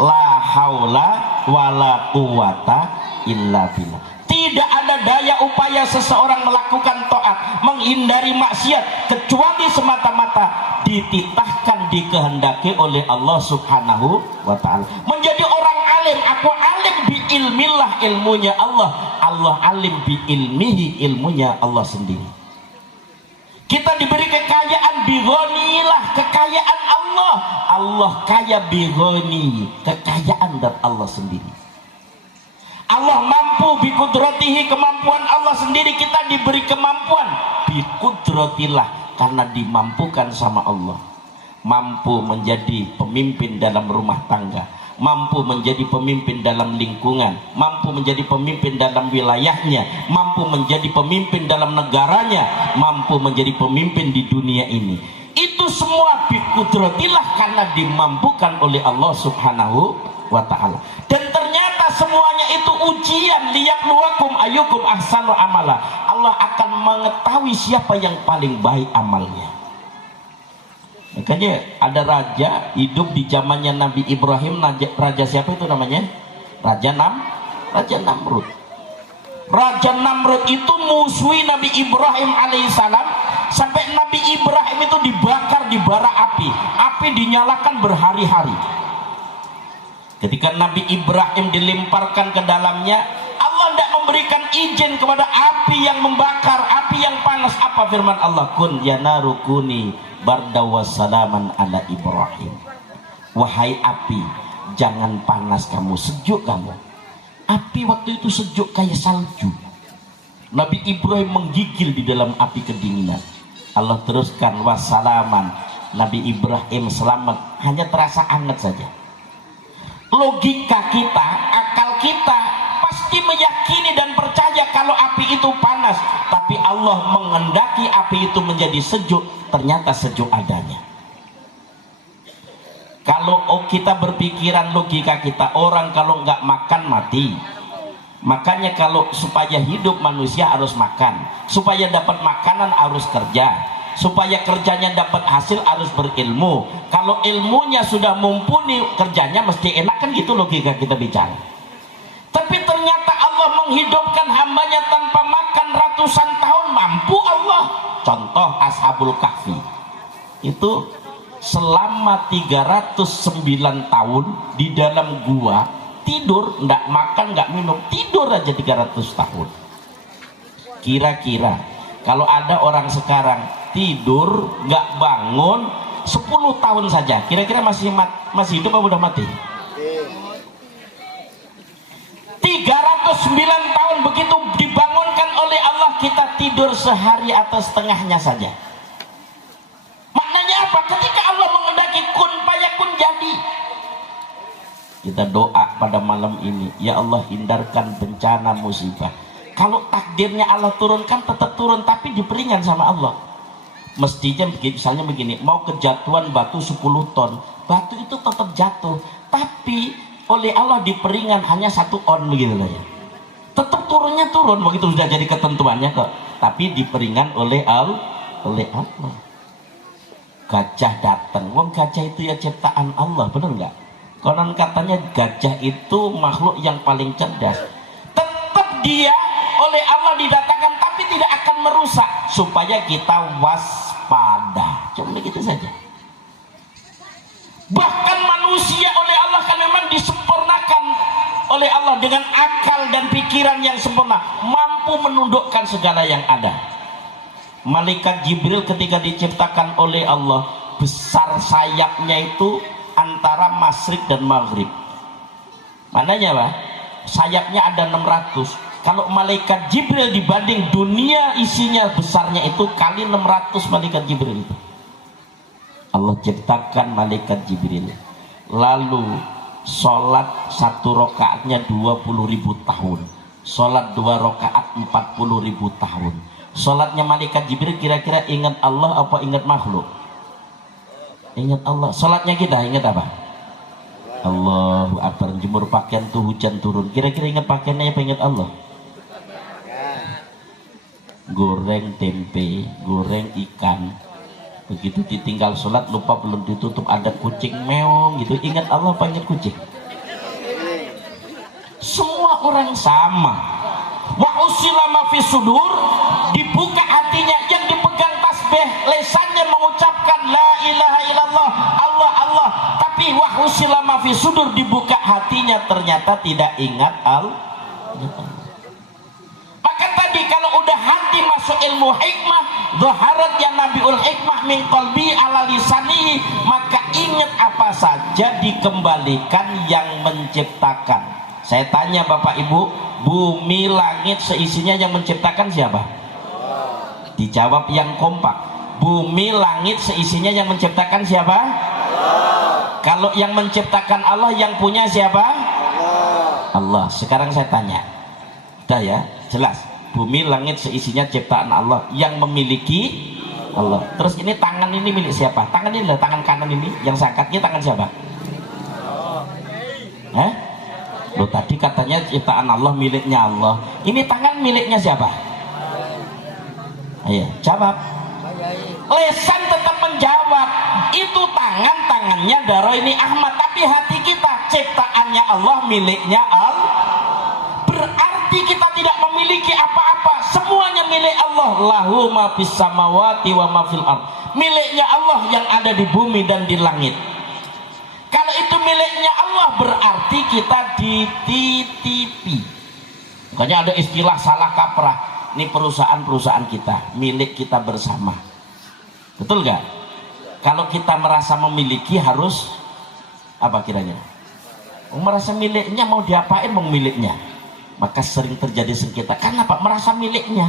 La haula wala quwata illa billah. Tidak ada daya upaya seseorang melakukan taat, menghindari maksiat, kecuali semata-mata dititahkan, dikehendaki oleh Allah Subhanahu wa Ta'ala. Menjadi orang alim, aku alim bi ilmillah, ilmunya Allah. Allah alim bi ilmihi, ilmunya Allah sendiri. Kita diberi kekayaan bighonilah, kekayaan Allah. Allah kaya bighoni, kekayaan dari Allah sendiri. Allah mampu bikudratihi, kemampuan Allah sendiri. Kita diberi kemampuan bikudratillah, karena dimampukan sama Allah. Mampu menjadi pemimpin dalam rumah tangga, mampu menjadi pemimpin dalam lingkungan, mampu menjadi pemimpin dalam wilayahnya, mampu menjadi pemimpin dalam negaranya, mampu menjadi pemimpin di dunia ini. Itu semua bikudratillah, karena dimampukan oleh Allah Subhanahu wa Ta'ala. Dan ternyata semuanya itu ujian, liyabluwakum ayyukum ahsanu amala. Allah akan mengetahui siapa yang paling baik amalnya. Makanya ada raja hidup di zamannya Nabi Ibrahim. Raja siapa itu namanya? Raja Namrud. Raja Namrud itu musuhi Nabi Ibrahim alaihissalam, sampai Nabi Ibrahim itu dibakar di bara api. Api dinyalakan berhari-hari. Ketika Nabi Ibrahim dilemparkan ke dalamnya, Allah tidak memberikan izin kepada api yang membakar, api yang panas. Apa firman Allah? Kun ya naru kuni barda wa salaman ala Ibrahim. Wahai api, jangan panas kamu, sejuk kamu. Api waktu itu sejuk kayak salju. Nabi Ibrahim menggigil di dalam api kedinginan. Allah teruskan wassalaman, Nabi Ibrahim selamat, hanya terasa hangat saja. Logika kita, akal kita pasti meyakini dan percaya kalau api itu panas, tapi Allah menghendaki api itu menjadi sejuk, ternyata sejuk adanya. Kalau kita berpikiran logika kita, orang kalau nggak makan mati. Makanya kalau supaya hidup manusia harus makan, supaya dapat makanan harus kerja, supaya kerjanya dapat hasil harus berilmu. Kalau ilmunya sudah mumpuni, kerjanya mesti enak, kan gitu logika kita bicara. Tapi ternyata Allah menghidupkan hambanya tanpa makan ratusan tahun, mampu Allah. Contoh Ashabul Kahfi itu selama 309 tahun di dalam gua, tidur, nggak makan, nggak minum, tidur aja 300 tahun. Kira-kira kalau ada orang sekarang tidur nggak bangun 10 tahun saja, kira-kira masih hidup atau udah mati? 309 tahun begitu dibangunkan oleh Allah, kita tidur sehari atau setengahnya saja. Maknanya apa? Ketika Allah menghendaki kun fayakun jadi. Kita doa pada malam ini, ya Allah hindarkan bencana musibah. Kalau takdirnya Allah turunkan tetap turun, tapi diperingan sama Allah. Mestinya misalnya begini, mau kejatuhan batu 10 ton, batu itu tetap jatuh, tapi oleh Allah diperingan hanya 1 on begitu ya. Tetap turunnya turun, begitu sudah jadi ketentuannya kok. Tapi diperingan oleh Allah. Gajah datang, wong gajah itu ya ciptaan Allah, benar nggak? Konon katanya gajah itu makhluk yang paling cerdas. Tetap dia oleh Allah didatangkan, tapi tidak akan merusak, supaya kita waspada. Cuma begitu saja. Bahkan manusia oleh Allah kan memang disempurnakan oleh Allah dengan akal dan pikiran yang sempurna, mampu menundukkan segala yang ada. Malaikat Jibril ketika diciptakan oleh Allah, besar sayapnya itu antara masyrik dan maghrib. Maknanya apa? Sayapnya ada 600. Kalau malaikat Jibril dibanding dunia isinya besarnya itu kali 600 malaikat Jibril itu. Allah ciptakan malaikat Jibril. Lalu sholat 1 rakaatnya 20.000 tahun. Sholat 2 rakaat 40.000 tahun. Sholatnya malaikat Jibril kira-kira ingat Allah apa ingat makhluk? Ingat Allah. Sholatnya kita ingat apa? Allahu Akbar. Jemur pakaian tuh hujan turun, kira-kira ingat pakaiannya apa ingat Allah? Goreng tempe, goreng ikan, begitu ditinggal sholat lupa belum ditutup ada kucing meong gitu, ingat Allah apa ingat kucing? Semua orang sama. Wa usilama fi sudur, dibuka hatinya, yang dipegang tasbih lesannya mengucapkan la ilaha illallah, Allah Allah, tapi wa usilama fi sudur, dibuka hatinya ternyata tidak ingat Allah. Maka tadi kalau udah hati masuk ilmu hikmah, dhaharat ya nabiul hikmah min qalbi ala lisanihi, maka ingat apa saja dikembalikan yang menciptakan. Saya tanya Bapak Ibu, bumi langit seisinya yang menciptakan siapa? Dijawab yang kompak. Bumi langit seisinya yang menciptakan siapa? Kalau yang menciptakan Allah, yang punya siapa? Allah. Sekarang saya tanya, udah ya, jelas. Bumi langit seisinya ciptaan Allah, yang memiliki Allah. Terus ini tangan ini milik siapa? Tangan ini, tangan kanan ini, yang saya angkatnya tangan siapa? Loh tadi katanya ciptaan Allah, miliknya Allah. Ini tangan miliknya siapa? Ayo jawab. Lesan tetap menjawab. Itu tangannya Daro ini Ahmad, tapi hati kita ciptaannya Allah, miliknya Allah. Berarti kita tidak memiliki apa-apa, semuanya milik Allah. Lahu ma fis samawati wa ma fil ardh. Miliknya Allah yang ada di bumi dan di langit. Kalau itu miliknya Allah berarti kita dititipi. Makanya ada istilah salah kaprah. Ini perusahaan-perusahaan kita, milik kita bersama. Betul gak? Kalau kita merasa memiliki harus apa kira-kira? Merasa miliknya mau diapain mau miliknya? Maka sering terjadi sengketa. Karena apa? Merasa miliknya.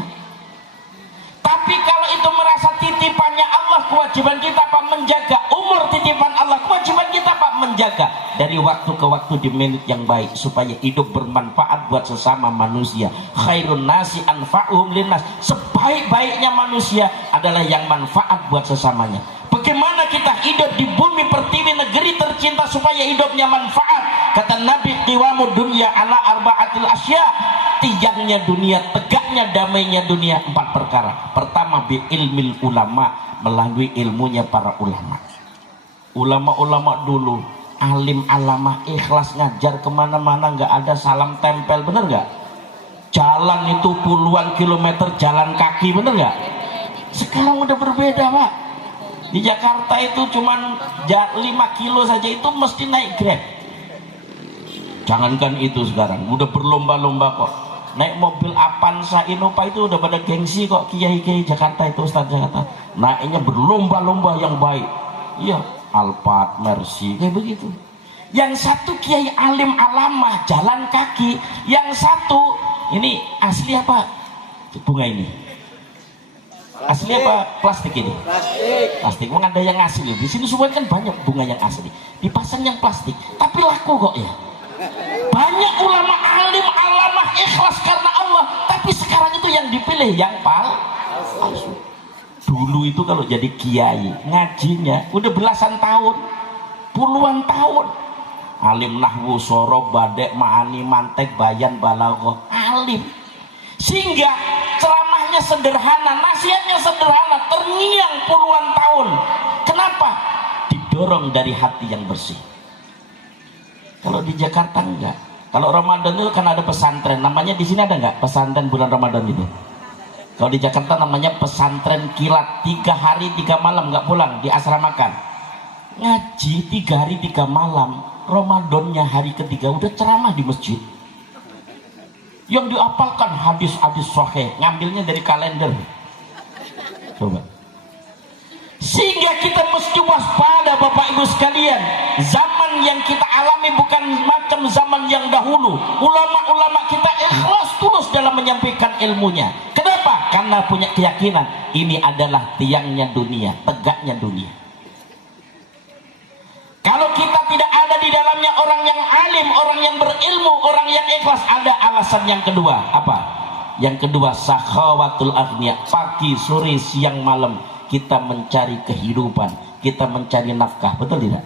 Tapi kalau itu merasa titipannya Allah, kewajiban kita apa? Menjaga. Umur titipan Allah, kewajiban kita apa? Menjaga. Dari waktu ke waktu di menit yang baik supaya hidup bermanfaat buat sesama manusia. Khairun nasi anfa'uhum linnas. Sebaik-baiknya manusia adalah yang manfaat buat sesamanya. Bagaimana kita hidup di bumi pertiwi negeri tercinta supaya hidupnya manfaat? Kata Nabi, qiwamud dunya ala arba'atil asya. Tiangnya dunia, tegaknya damainya dunia 4 perkara. Pertama, bi ilmil ulama, melalui ilmunya para ulama. Ulama-ulama dulu, alim alamah, ikhlas ngajar kemana-mana, nggak ada salam tempel, bener nggak? Jalan itu puluhan kilometer jalan kaki, bener nggak? Sekarang udah berbeda, Pak. Di Jakarta itu cuman 5 kilo saja itu mesti naik Grab. Jangankan itu sekarang, udah berlomba-lomba kok. Naik mobil Avanza Innova itu udah pada gengsi kok, kiai-kiai Jakarta itu, Ustaz Jakarta. Naiknya berlomba-lomba yang baik. Iya, Alphard, Mercy, kayak begitu. Yang satu kiai alim alamah, jalan kaki. Yang satu, ini asli apa? Bunga ini. Asli apa plastik ini? Plastik. Memang ada yang asli. Di sini semua kan banyak bunga yang asli. Dipasang yang plastik, tapi laku kok ya. Banyak ulama alim alamah ikhlas karena Allah, tapi sekarang itu yang dipilih yang palsu. Dulu itu kalau jadi kiai ngajinya udah belasan tahun, puluhan tahun. Alim nahwu, sorob, badek, ma'ani, mantek, bayan, balaghah, alim. Sehingga ceramahnya sederhana, nasihatnya sederhana, terngiang puluhan tahun. Kenapa? Didorong dari hati yang bersih. Kalau di Jakarta enggak. Kalau Ramadan itu kan ada pesantren. Namanya di sini ada enggak pesantren bulan Ramadan itu? Kalau di Jakarta namanya pesantren kilat. 3 hari 3 malam enggak pulang, diasramakan. Ngaji 3 hari 3 malam. Ramadannya hari ketiga udah ceramah di masjid. Yang diapalkan hadis-hadis sahih, ngambilnya dari kalender. Coba. Sehingga kita mesti waspada Bapak Ibu sekalian. Zaman yang kita alami bukan macam zaman yang dahulu. Ulama-ulama kita ikhlas tulus dalam menyampaikan ilmunya. Kenapa? Karena punya keyakinan ini adalah tiangnya dunia, tegaknya dunia. Kalau kita tidak ada di dalamnya orang yang alim, orang yang berilmu, orang yang ikhlas, ada alasan yang kedua. Apa? Yang kedua, sakhawatul aghnia. Pagi, sore, siang, malam kita mencari kehidupan, kita mencari nafkah, betul tidak?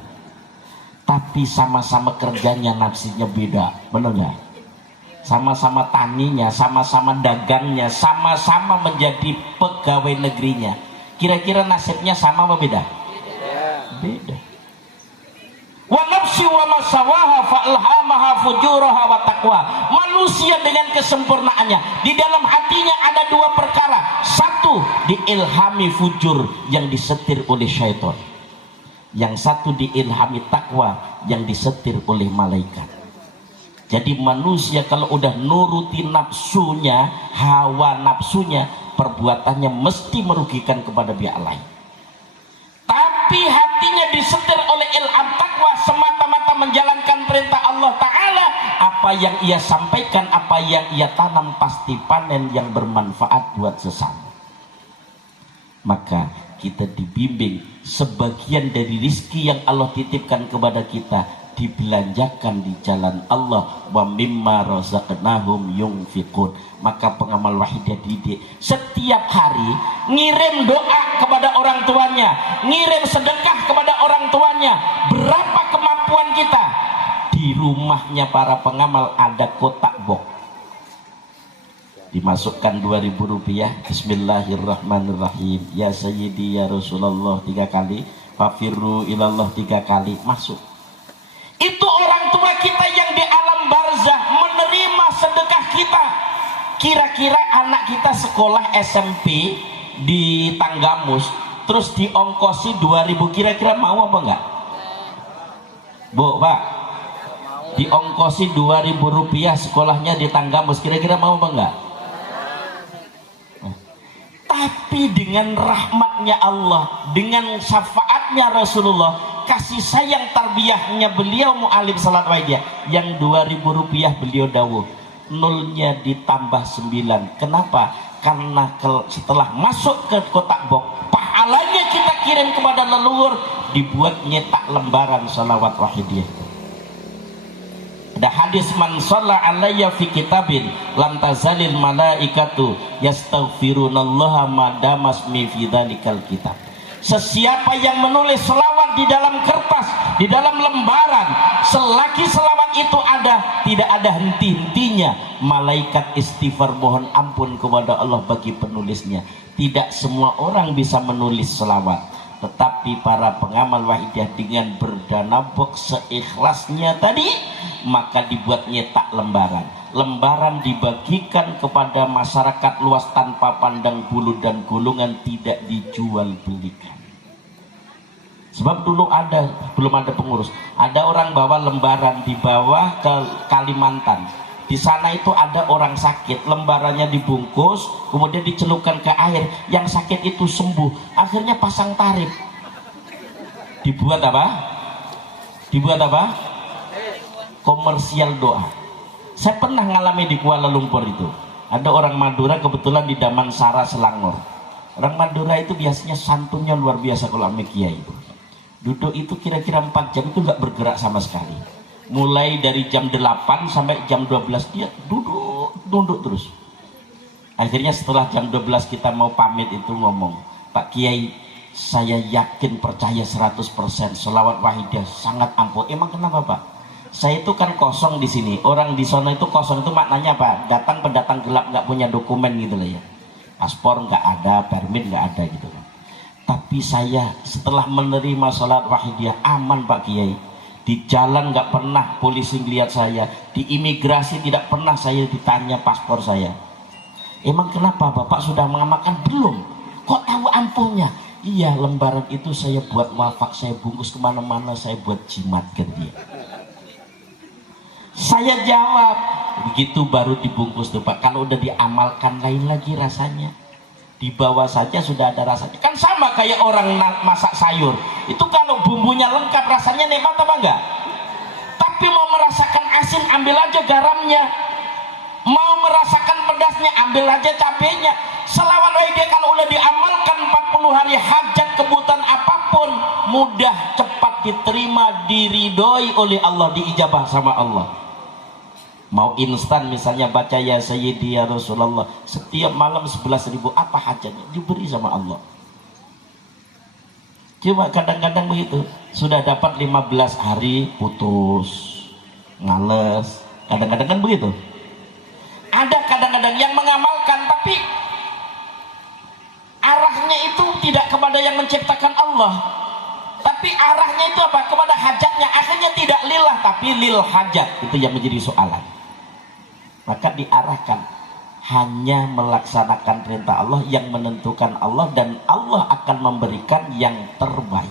Tapi sama-sama kerjanya nafsinya beda, benar nggak? Sama-sama taninya, sama-sama dagangnya, sama-sama menjadi pegawai negerinya. Kira-kira nasibnya sama apa beda? Beda. Wa nafsi wa masawaha fa'alhamaha fujuraha wa taqwa. Manusia dengan kesempurnaannya, di dalam hatinya ada 2 perkara. Satu, diilhami fujur yang disetir oleh syaitan. Yang satu diilhami takwa yang disetir oleh malaikat. Jadi manusia kalau udah nuruti nafsunya, hawa nafsunya, perbuatannya mesti merugikan kepada pihak lain. Tapi hatinya disetir oleh ilham takwa, semata-mata menjalankan perintah Allah Ta'ala. Apa yang ia sampaikan, apa yang ia tanam, pasti panen yang bermanfaat buat sesama. Maka kita dibimbing sebagian dari rizki yang Allah titipkan kepada kita dibelanjakan di jalan Allah. Wa mimma razaqnahum yunfiqun. Maka pengamal wahidah didik setiap hari ngirim doa kepada orang tuanya, ngirim sedekah kepada orang tuanya. Berapa kemampuan kita? Di rumahnya para pengamal ada kotak box, dimasukkan 2.000 rupiah. Bismillahirrahmanirrahim. Ya Sayyidi ya Rasulullah 3 kali, fafirru ilallah 3 kali, masuk. Itu orang tua kita yang di alam barzah menerima sedekah kita. Kira-kira anak kita sekolah SMP di Tanggamus terus diongkosi 2.000, kira-kira mau apa enggak? Bu, Pak, diongkosi 2.000 rupiah sekolahnya di Tanggamus, kira-kira mau apa enggak? Tapi dengan rahmatnya Allah, dengan syafaat syafaatnya Rasulullah, kasih sayang tarbiyahnya beliau mu'alim salat wajah, yang 2.000 rupiah beliau dawuh nolnya ditambah 9. Kenapa? Karena setelah masuk ke kotak box, pahalanya kita kirim kepada leluhur, dibuat nyetak lembaran salawat wahidiyah. Ada hadis, man shalla alayya fi kitabin lam tazalil malaikatu yastaghfirunallaha madamasmi fi dzalikal kitab. Sesiapa yang menulis selawat di dalam kertas, di dalam lembaran, selagi selawat itu ada, tidak ada henti-hentinya malaikat istighfar mohon ampun kepada Allah bagi penulisnya. Tidak semua orang bisa menulis selawat, tetapi para pengamal wahidiyah dengan berdana box seikhlasnya tadi, maka dibuat nyetak lembaran. Lembaran dibagikan kepada masyarakat luas tanpa pandang bulu dan golongan, tidak dijual belikan. Sebab dulu belum ada pengurus, ada orang bawa lembaran di bawah ke Kalimantan. Di sana itu ada orang sakit, lembarannya dibungkus, kemudian dicelupkan ke air, yang sakit itu sembuh. Akhirnya pasang tarif. Dibuat apa? Dibuat apa? Komersial doa. Saya pernah ngalami di Kuala Lumpur itu. Ada orang Madura kebetulan di Damansara Selangor. Orang Madura itu biasanya santunnya luar biasa kalau ame kiai itu. Duduk itu kira-kira 4 jam itu nggak bergerak sama sekali. Mulai dari jam 8 sampai jam 12 dia duduk terus. Akhirnya setelah jam 12 kita mau pamit itu ngomong, Pak Kiai, saya yakin percaya 100% selawat wahidiyah sangat ampuh. Emang kenapa Pak? Saya itu kan kosong di sini. Orang di sana itu kosong itu maknanya apa? Datang pendatang gelap, nggak punya dokumen gitu loh ya. Paspor nggak ada, permit nggak ada gitu loh. Tapi saya setelah menerima salat wahidiyah aman Pak Kiai. Di jalan nggak pernah polisi lihat saya, di imigrasi tidak pernah saya ditanya paspor saya. Emang kenapa Bapak sudah mengamalkan? Belum. Kok tahu ampuhnya? Iya, lembaran itu saya buat wafak, saya bungkus kemana-mana, saya buat jimatkan dia. Saya jawab, begitu baru dibungkus tuh Pak. Kalau udah diamalkan lain lagi rasanya. Di bawah saja sudah ada rasanya. Kan sama kayak orang masak sayur. Itu kalau bumbunya lengkap rasanya nikmat apa enggak? Tapi mau merasakan asin ambil aja garamnya. Mau merasakan pedasnya ambil aja cabenya. Selawat wahidiyah kalau udah diamalkan 40 hari, hajat kebutuhan apapun mudah cepat diterima, diridhoi oleh Allah, diijabah sama Allah. Mau instan misalnya baca ya Sayyidi ya Rasulullah setiap malam 11.000, apa hajatnya diberi sama Allah. Cuma kadang-kadang begitu, sudah dapat 15 hari putus, ngales, kadang-kadang kan begitu. Ada kadang-kadang yang mengamalkan tapi arahnya itu tidak kepada yang menciptakan Allah, tapi arahnya itu apa? Kepada hajatnya. Akhirnya tidak lillah tapi lil hajat. Itu yang menjadi soalan. Maka diarahkan hanya melaksanakan perintah Allah, yang menentukan Allah, dan Allah akan memberikan yang terbaik.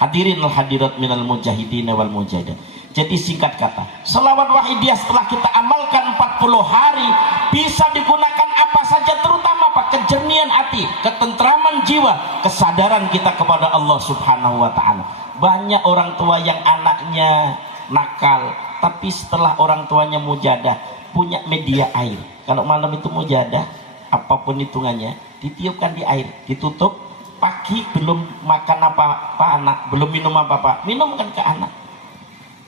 Hadirin hadirat minal mujahidin wal mujahidah. Jadi singkat kata, selawat wahidiyah setelah kita amalkan 40 hari bisa digunakan apa saja, terutama apa? Kejernihan hati, ketentraman jiwa, kesadaran kita kepada Allah Subhanahu wa taala. Banyak orang tua yang anaknya nakal, tapi setelah orang tuanya mujadah, punya media air. Kalau malam itu mujadah, apapun hitungannya, ditiupkan di air, ditutup. Pagi belum makan apa-apa anak, belum minum apa-apa, minumkan ke anak.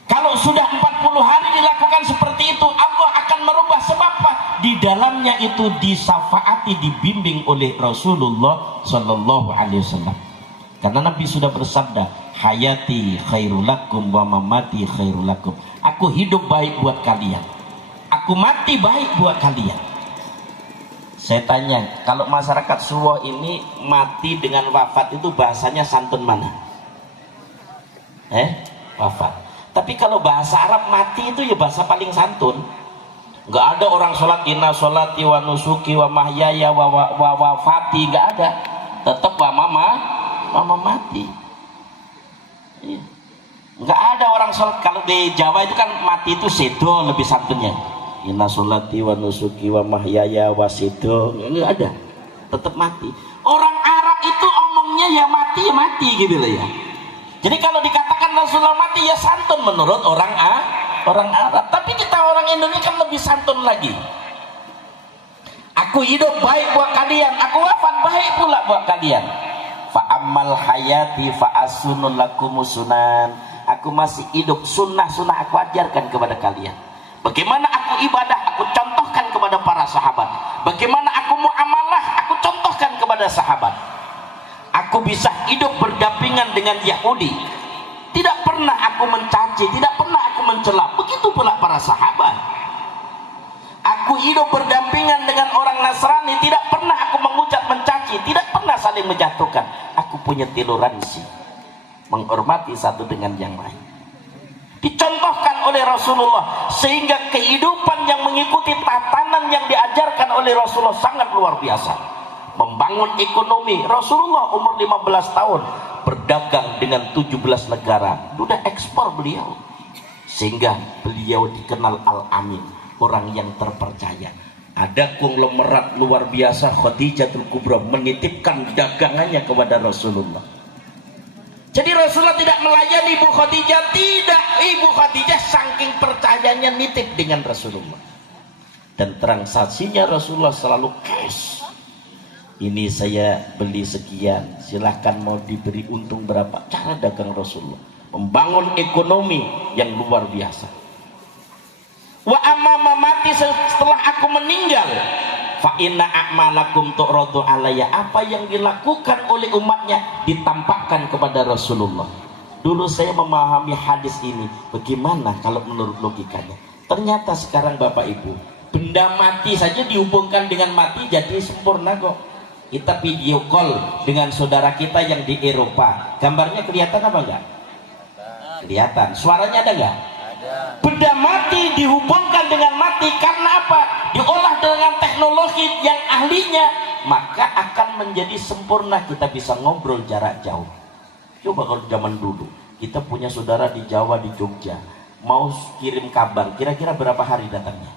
Kalau sudah 40 hari dilakukan seperti itu, Allah akan merubah. Sebab apa? Di dalamnya itu disafaati, dibimbing oleh Rasulullah Sallallahu Alaihi Wasallam. Karena Nabi sudah bersabda, hayati khairul lakum wa mamati khairul lakum. Aku hidup baik buat kalian, aku mati baik buat kalian. Saya tanya, kalau masyarakat Suwo ini mati dengan wafat itu bahasanya santun mana? Wafat. Tapi kalau bahasa Arab mati itu ya bahasa paling santun. Nggak ada orang sholat inna sholati wa nusuki wa mahyaya wa wafati, nggak ada. Tetap wa mama mati. Nggak ada orang sholat. Kalau di Jawa itu kan mati itu sedo, lebih santunnya. Inna sholati wa nusuki wa mahyaya wa sedo, nggak ada. Tetap mati. Orang Arab itu omongnya maunya ya mati gitu loh ya. Jadi kalau dikatakan Rasulullah mati ya santun menurut orang Arab. Tapi kita orang Indonesia kan lebih santun lagi. Aku hidup baik buat kalian, aku wafat baik pula buat kalian. Fa ammal hayati fa asunun lakumusunan. Aku masih hidup sunnah-sunnah aku ajarkan kepada kalian. Bagaimana aku ibadah aku contohkan kepada para sahabat. Bagaimana aku muamalah aku contohkan kepada sahabat. Aku bisa hidup berdampingan dengan Yahudi. Tidak pernah aku mencaci, tidak pernah aku mencela. Begitu pula para sahabat. Aku hidup berdampingan dengan orang Nasrani, tidak pernah aku mengucap mencaci, tidak pernah saling menjatuhkan. Aku punya toleransi, menghormati satu dengan yang lain. Dicontohkan oleh Rasulullah sehingga kehidupan yang mengikuti tatanan yang diajarkan oleh Rasulullah sangat luar biasa. Membangun ekonomi. Rasulullah umur 15 tahun berdagang dengan 17 negara. Sudah ekspor beliau, sehingga beliau dikenal Al-Amin, orang yang terpercaya. Ada konglomerat luar biasa, Khadijatul Kubra, menitipkan dagangannya kepada Rasulullah. Jadi Rasulullah tidak melayani Ibu Khadijah, tidak. Ibu Khadijah saking percayanya nitip dengan Rasulullah. Dan transaksinya Rasulullah selalu cash. Ini saya beli sekian, silahkan mau diberi untung berapa. Cara dagang Rasulullah membangun ekonomi yang luar biasa. Wa amma mati setelah aku meninggal, fa inna a'malakum tu'radu alayya. Apa yang dilakukan oleh umatnya ditampakkan kepada Rasulullah. Dulu saya memahami hadis ini, bagaimana kalau menurut logikanya? Ternyata sekarang Bapak Ibu, benda mati saja dihubungkan dengan mati jadi sempurna kok. Kita video call dengan saudara kita yang di Eropa, gambarnya kelihatan apa enggak? Kelihatan. Suaranya ada enggak? Ada. Benda mati dihubungkan dengan mati karena apa? Diolah dengan teknologi yang ahlinya, maka akan menjadi sempurna. Kita bisa ngobrol jarak jauh. Coba kalau zaman dulu kita punya saudara di Jawa, di Jogja, mau kirim kabar, kira-kira berapa hari datangnya?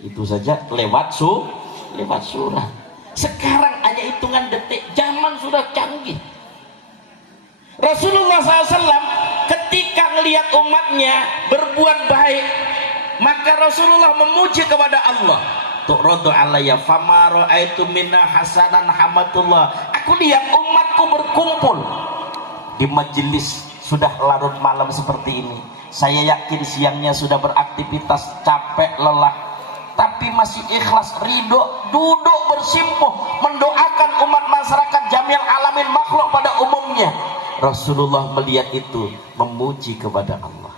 Itu saja lewat surat. Sekarang hanya hitungan detik, zaman sudah canggih. Rasulullah SAW ketika melihat umatnya berbuat baik, maka Rasulullah memuji kepada Allah. Tu'radu alayya fama ra'aitu minna hasanan hamatullah. Aku lihat umatku berkumpul di majelis sudah larut malam seperti ini. Saya yakin siangnya sudah beraktivitas capek lelah, tapi masih ikhlas, ridho, duduk bersimpuh mendoakan umat masyarakat jami'al alamin makhluk pada umumnya. Rasulullah melihat itu, memuji kepada Allah.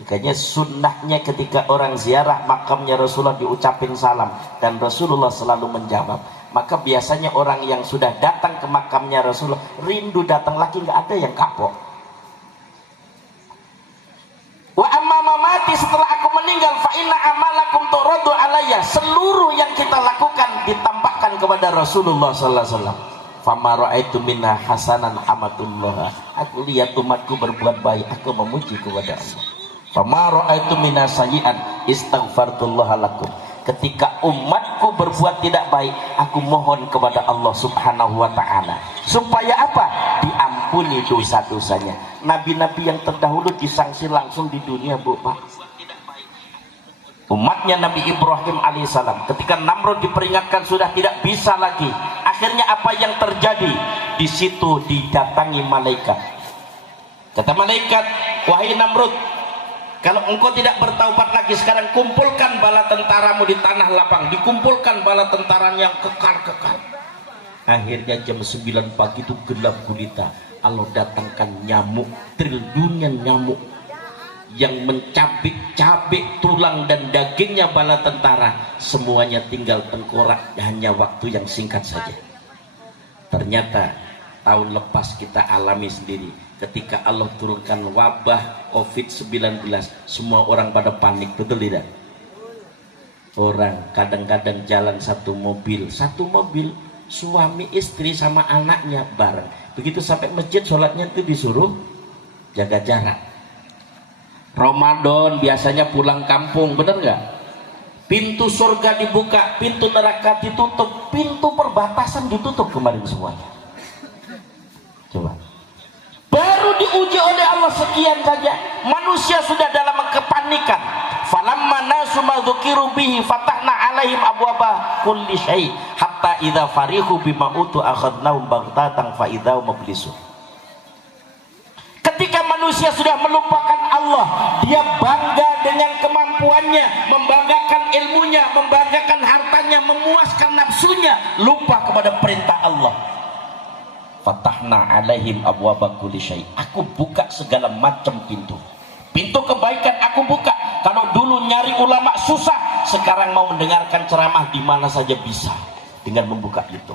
Makanya sunnahnya ketika orang ziarah makamnya Rasulullah diucapin salam, dan Rasulullah selalu menjawab. Maka biasanya orang yang sudah datang ke makamnya Rasulullah rindu datang lagi, nggak ada yang kapok. Wa amma mati setelah aku meninggal, fa inna amalakum turadu alayya. Seluruh yang kita lakukan ditampakkan kepada Rasulullah sallallahu alaihi wasallam. Fama ra'aitu minna hasanan hamatullah. Aku lihat umatku berbuat baik, aku memuji kepada Allah. Fama ra'aitu minna sayyi'an istaghfartullah lakum. Ketika umatku berbuat tidak baik, aku mohon kepada Allah subhanahu wa ta'ala supaya apa? Diampuni dosa-dosanya. Nabi-nabi yang terdahulu disangsi langsung di dunia, Bu, Pak. Umatnya Nabi Ibrahim alaihissalam ketika Namrud diperingatkan sudah tidak bisa lagi, akhirnya apa yang terjadi? Di situ didatangi malaikat. Kata malaikat, wahai Namrud, kalau engkau tidak bertaubat lagi sekarang, kumpulkan bala tentaramu di tanah lapang, dikumpulkan bala tentara yang kekal-kekal. Akhirnya jam 9 pagi itu gelap gulita, Allah datangkan nyamuk, triliunan nyamuk yang mencabik-cabik tulang dan dagingnya bala tentara. Semuanya tinggal tengkorak, hanya waktu yang singkat saja. Ternyata tahun lepas kita alami sendiri, ketika Allah turunkan wabah COVID-19, semua orang pada panik, betul tidak? Orang kadang-kadang jalan satu mobil, suami istri sama anaknya bareng. Begitu sampai masjid sholatnya itu disuruh jaga jarak. Ramadan biasanya pulang kampung, bener nggak? pintu surga dibuka, pintu neraka ditutup, pintu perbatasan ditutup kemarin semuanya. Coba, baru diuji oleh Allah sekian saja, manusia sudah dalam kepanikan. Falamma nasu ma dzukiru bihi fatahna alaihim abwaba kulli syai hatta idza farihu bima utu akhadnahum baghtatan fa idza mublisun. Ketika manusia sudah melupakan Allah, dia bangga dengan kemampuannya, membanggakan ilmunya, membanggakan hartanya, memuaskan nafsunya, lupa kepada perintah Allah. Fatahna alaihim abwaba kulli syai. Aku buka segala macam pintu. Pintu kebaikan aku buka. Kalau dulu nyari ulama susah, sekarang mau mendengarkan ceramah di mana saja bisa dengan membuka itu.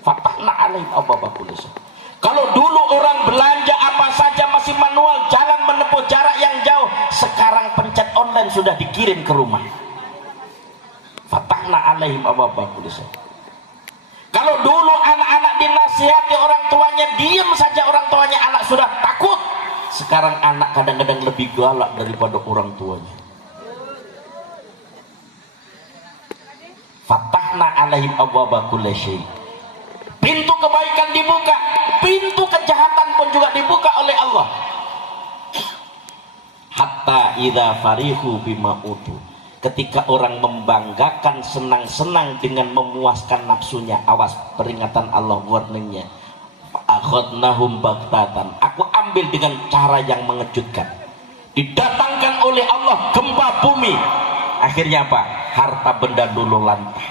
Fatahna alaihim abwaba kulli syai. Kalau dulu orang belanja apa saja masih manual, jalan menempuh jarak yang jauh, sekarang pencet online sudah dikirim ke rumah. Fatahna alaihim abwaba kulli syai. Kalau dulu anak-anak dinasihati orang tuanya, diam saja orang tuanya, anak sudah takut. Sekarang anak kadang-kadang lebih galak daripada orang tuanya. Fatahna alaihim abwaba kulli syai. Pintu kebaikan dibuka, pintu kejahatan pun juga dibuka oleh Allah. Hatta idza farihu bima utu. Ketika orang membanggakan, senang-senang dengan memuaskan nafsunya, awas, peringatan Allah, warningnya. Akhadnahum baghtatan. Aku ambil dengan cara yang mengejutkan. Didatangkan oleh Allah gempa bumi. Akhirnya apa? Harta benda dulu lantah,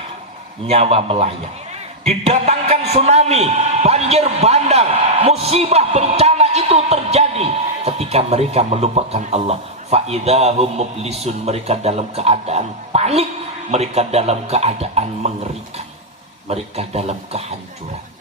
nyawa melayang. Didatangkan tsunami, banjir bandang, musibah bencana itu terjadi ketika mereka melupakan Allah. Faidahum mublisun, mereka dalam keadaan panik, mereka dalam keadaan mengerikan, mereka dalam kehancuran.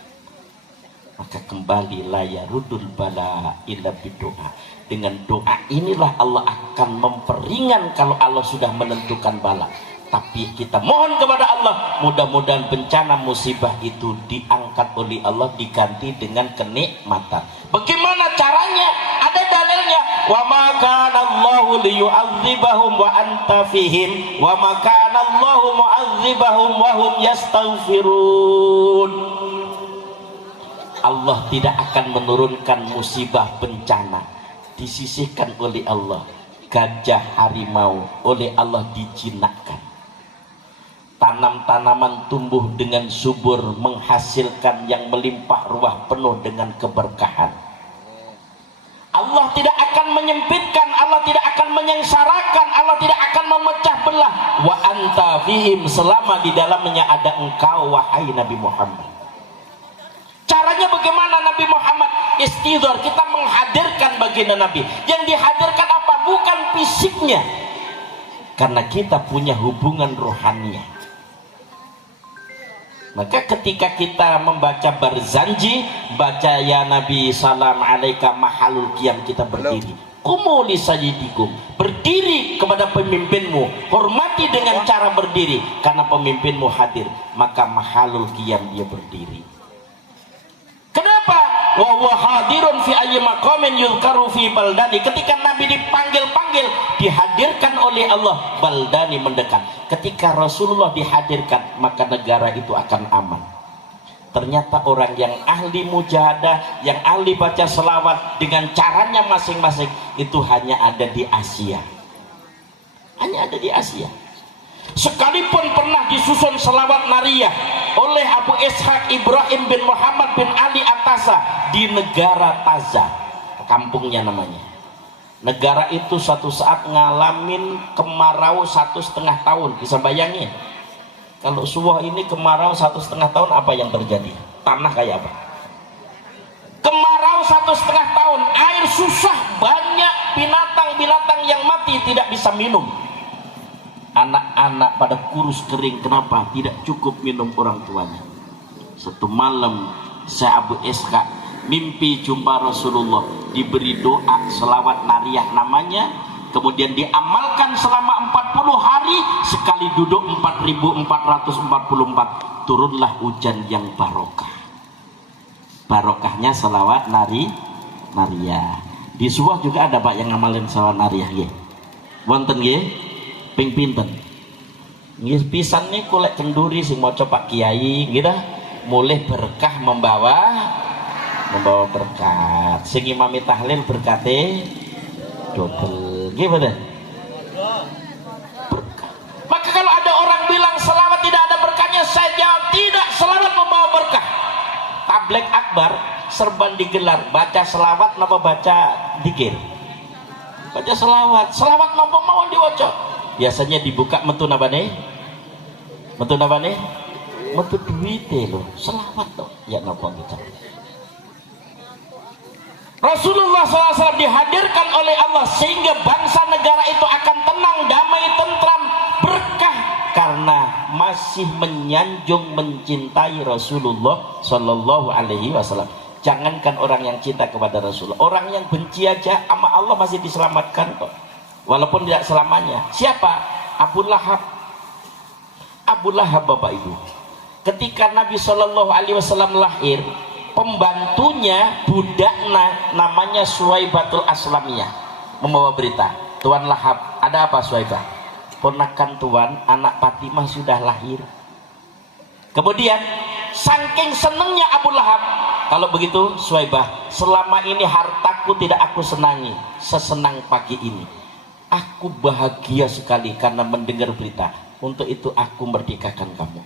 Maka kembali la yarudul bala illa bidoa. Dengan doa inilah Allah akan memperingan kalau Allah sudah menentukan bala. Tapi kita mohon kepada Allah, mudah-mudahan bencana musibah itu diangkat oleh Allah, diganti dengan kenikmatan. Bagaimana caranya? Ada dalilnya. Wa ma kana Allahu liyu'adzibahum wa anta fihim wa ma kana Allahu mu'adzibahum wa hum yastaghfirun. Allah tidak akan menurunkan musibah bencana, disisihkan oleh Allah. Gajah, harimau oleh Allah dijinakkan. Tanam-tanaman tumbuh dengan subur, menghasilkan yang melimpah ruah, penuh dengan keberkahan. Allah tidak akan menyempitkan, Allah tidak akan menyengsarakan, Allah tidak akan memecah belah. Wa anta fihim, selama di dalamnya ada engkau wahai Nabi Muhammad. Caranya bagaimana Nabi Muhammad? Istidhar, kita menghadirkan baginda Nabi. Yang dihadirkan apa? Bukan fisiknya, karena kita punya hubungan rohaniah. Maka ketika kita membaca Barzanji, baca ya Nabi salam alaika mahalul qiyam, kita berdiri. Qumu li sayyidikum, berdiri kepada pemimpinmu, hormati dengan cara berdiri karena pemimpinmu hadir, maka mahalul qiyam, dia berdiri. Kenapa? Wa huwa hadirun fi ayyi maqamin yuzkaru fi baldani. Ketika Nabi dipanggil-panggil, dihadirkan oleh Allah, baldani mendekat. Ketika Rasulullah dihadirkan, maka negara itu akan aman. Ternyata orang yang ahli mujahadah, yang ahli baca selawat dengan caranya masing-masing, itu hanya ada di Asia. Hanya ada di Asia. Sekalipun pernah disusun selawat nariyah oleh Abu Ishaq Ibrahim bin Muhammad bin Ali Atasa di negara Taza, kampungnya namanya. Negara itu suatu saat ngalamin kemarau 1,5 tahun. Bisa bayangin kalau Suwoh ini kemarau 1,5 tahun, apa yang terjadi? Tanah kayak apa? Kemarau 1,5 tahun, air susah, banyak binatang-binatang yang mati tidak bisa minum. Anak-anak pada kurus kering. Kenapa? Tidak cukup minum orang tuanya. Satu malam saya Abu Ishaq mimpi jumpa Rasulullah, diberi doa selawat nariyah namanya, kemudian diamalkan selama 40 hari, sekali duduk 4444, turunlah hujan yang barokah. Barokahnya selawat nariyah. Di Suwoh juga ada Pak yang ngamalin selawat nariyah nggih. Wonten nggih? Ping pinten? Nggih pisan niku lek kenduri sing maca Pak Kiai gitu mulih berkah membawa berkat. Sing imami tahlil berkate double. Nggih mboten? Berkah. Maka kalau ada orang bilang selawat tidak ada berkahnya, saya jawab tidak, selawat membawa berkah. Tablek akbar serban digelar, baca selawat napa baca dikir? Baca selawat. Selawat napa mawon diwaca? Biasanya dibuka metu napa nih? Metu napa nih? Metu duite lho, selawat to. Ya napa gitu. Rasulullah SAW dihadirkan oleh Allah sehingga bangsa negara itu akan tenang, damai, tentram, berkah karena masih menyanjung mencintai Rasulullah Sallallahu Alaihi Wasallam. Jangankan orang yang cinta kepada Rasulullah, orang yang benci aja sama Allah masih diselamatkan kok, walaupun tidak selamanya. Siapa? Abu Lahab. Abu Lahab, Bapak Ibu, ketika Nabi Sallallahu Alaihi Wasallam lahir, pembantunya budaknya namanya Suwaibatul Aslamiyah membawa berita, Tuan Lahab, ada apa Suwaibah? Ponakan Tuan, anak Fatimah sudah lahir. Kemudian saking senengnya Abu Lahab, kalau begitu Suwaibah, selama ini hartaku tidak aku senangi sesenang pagi ini. Aku bahagia sekali karena mendengar berita. Untuk itu aku merdekakan kamu.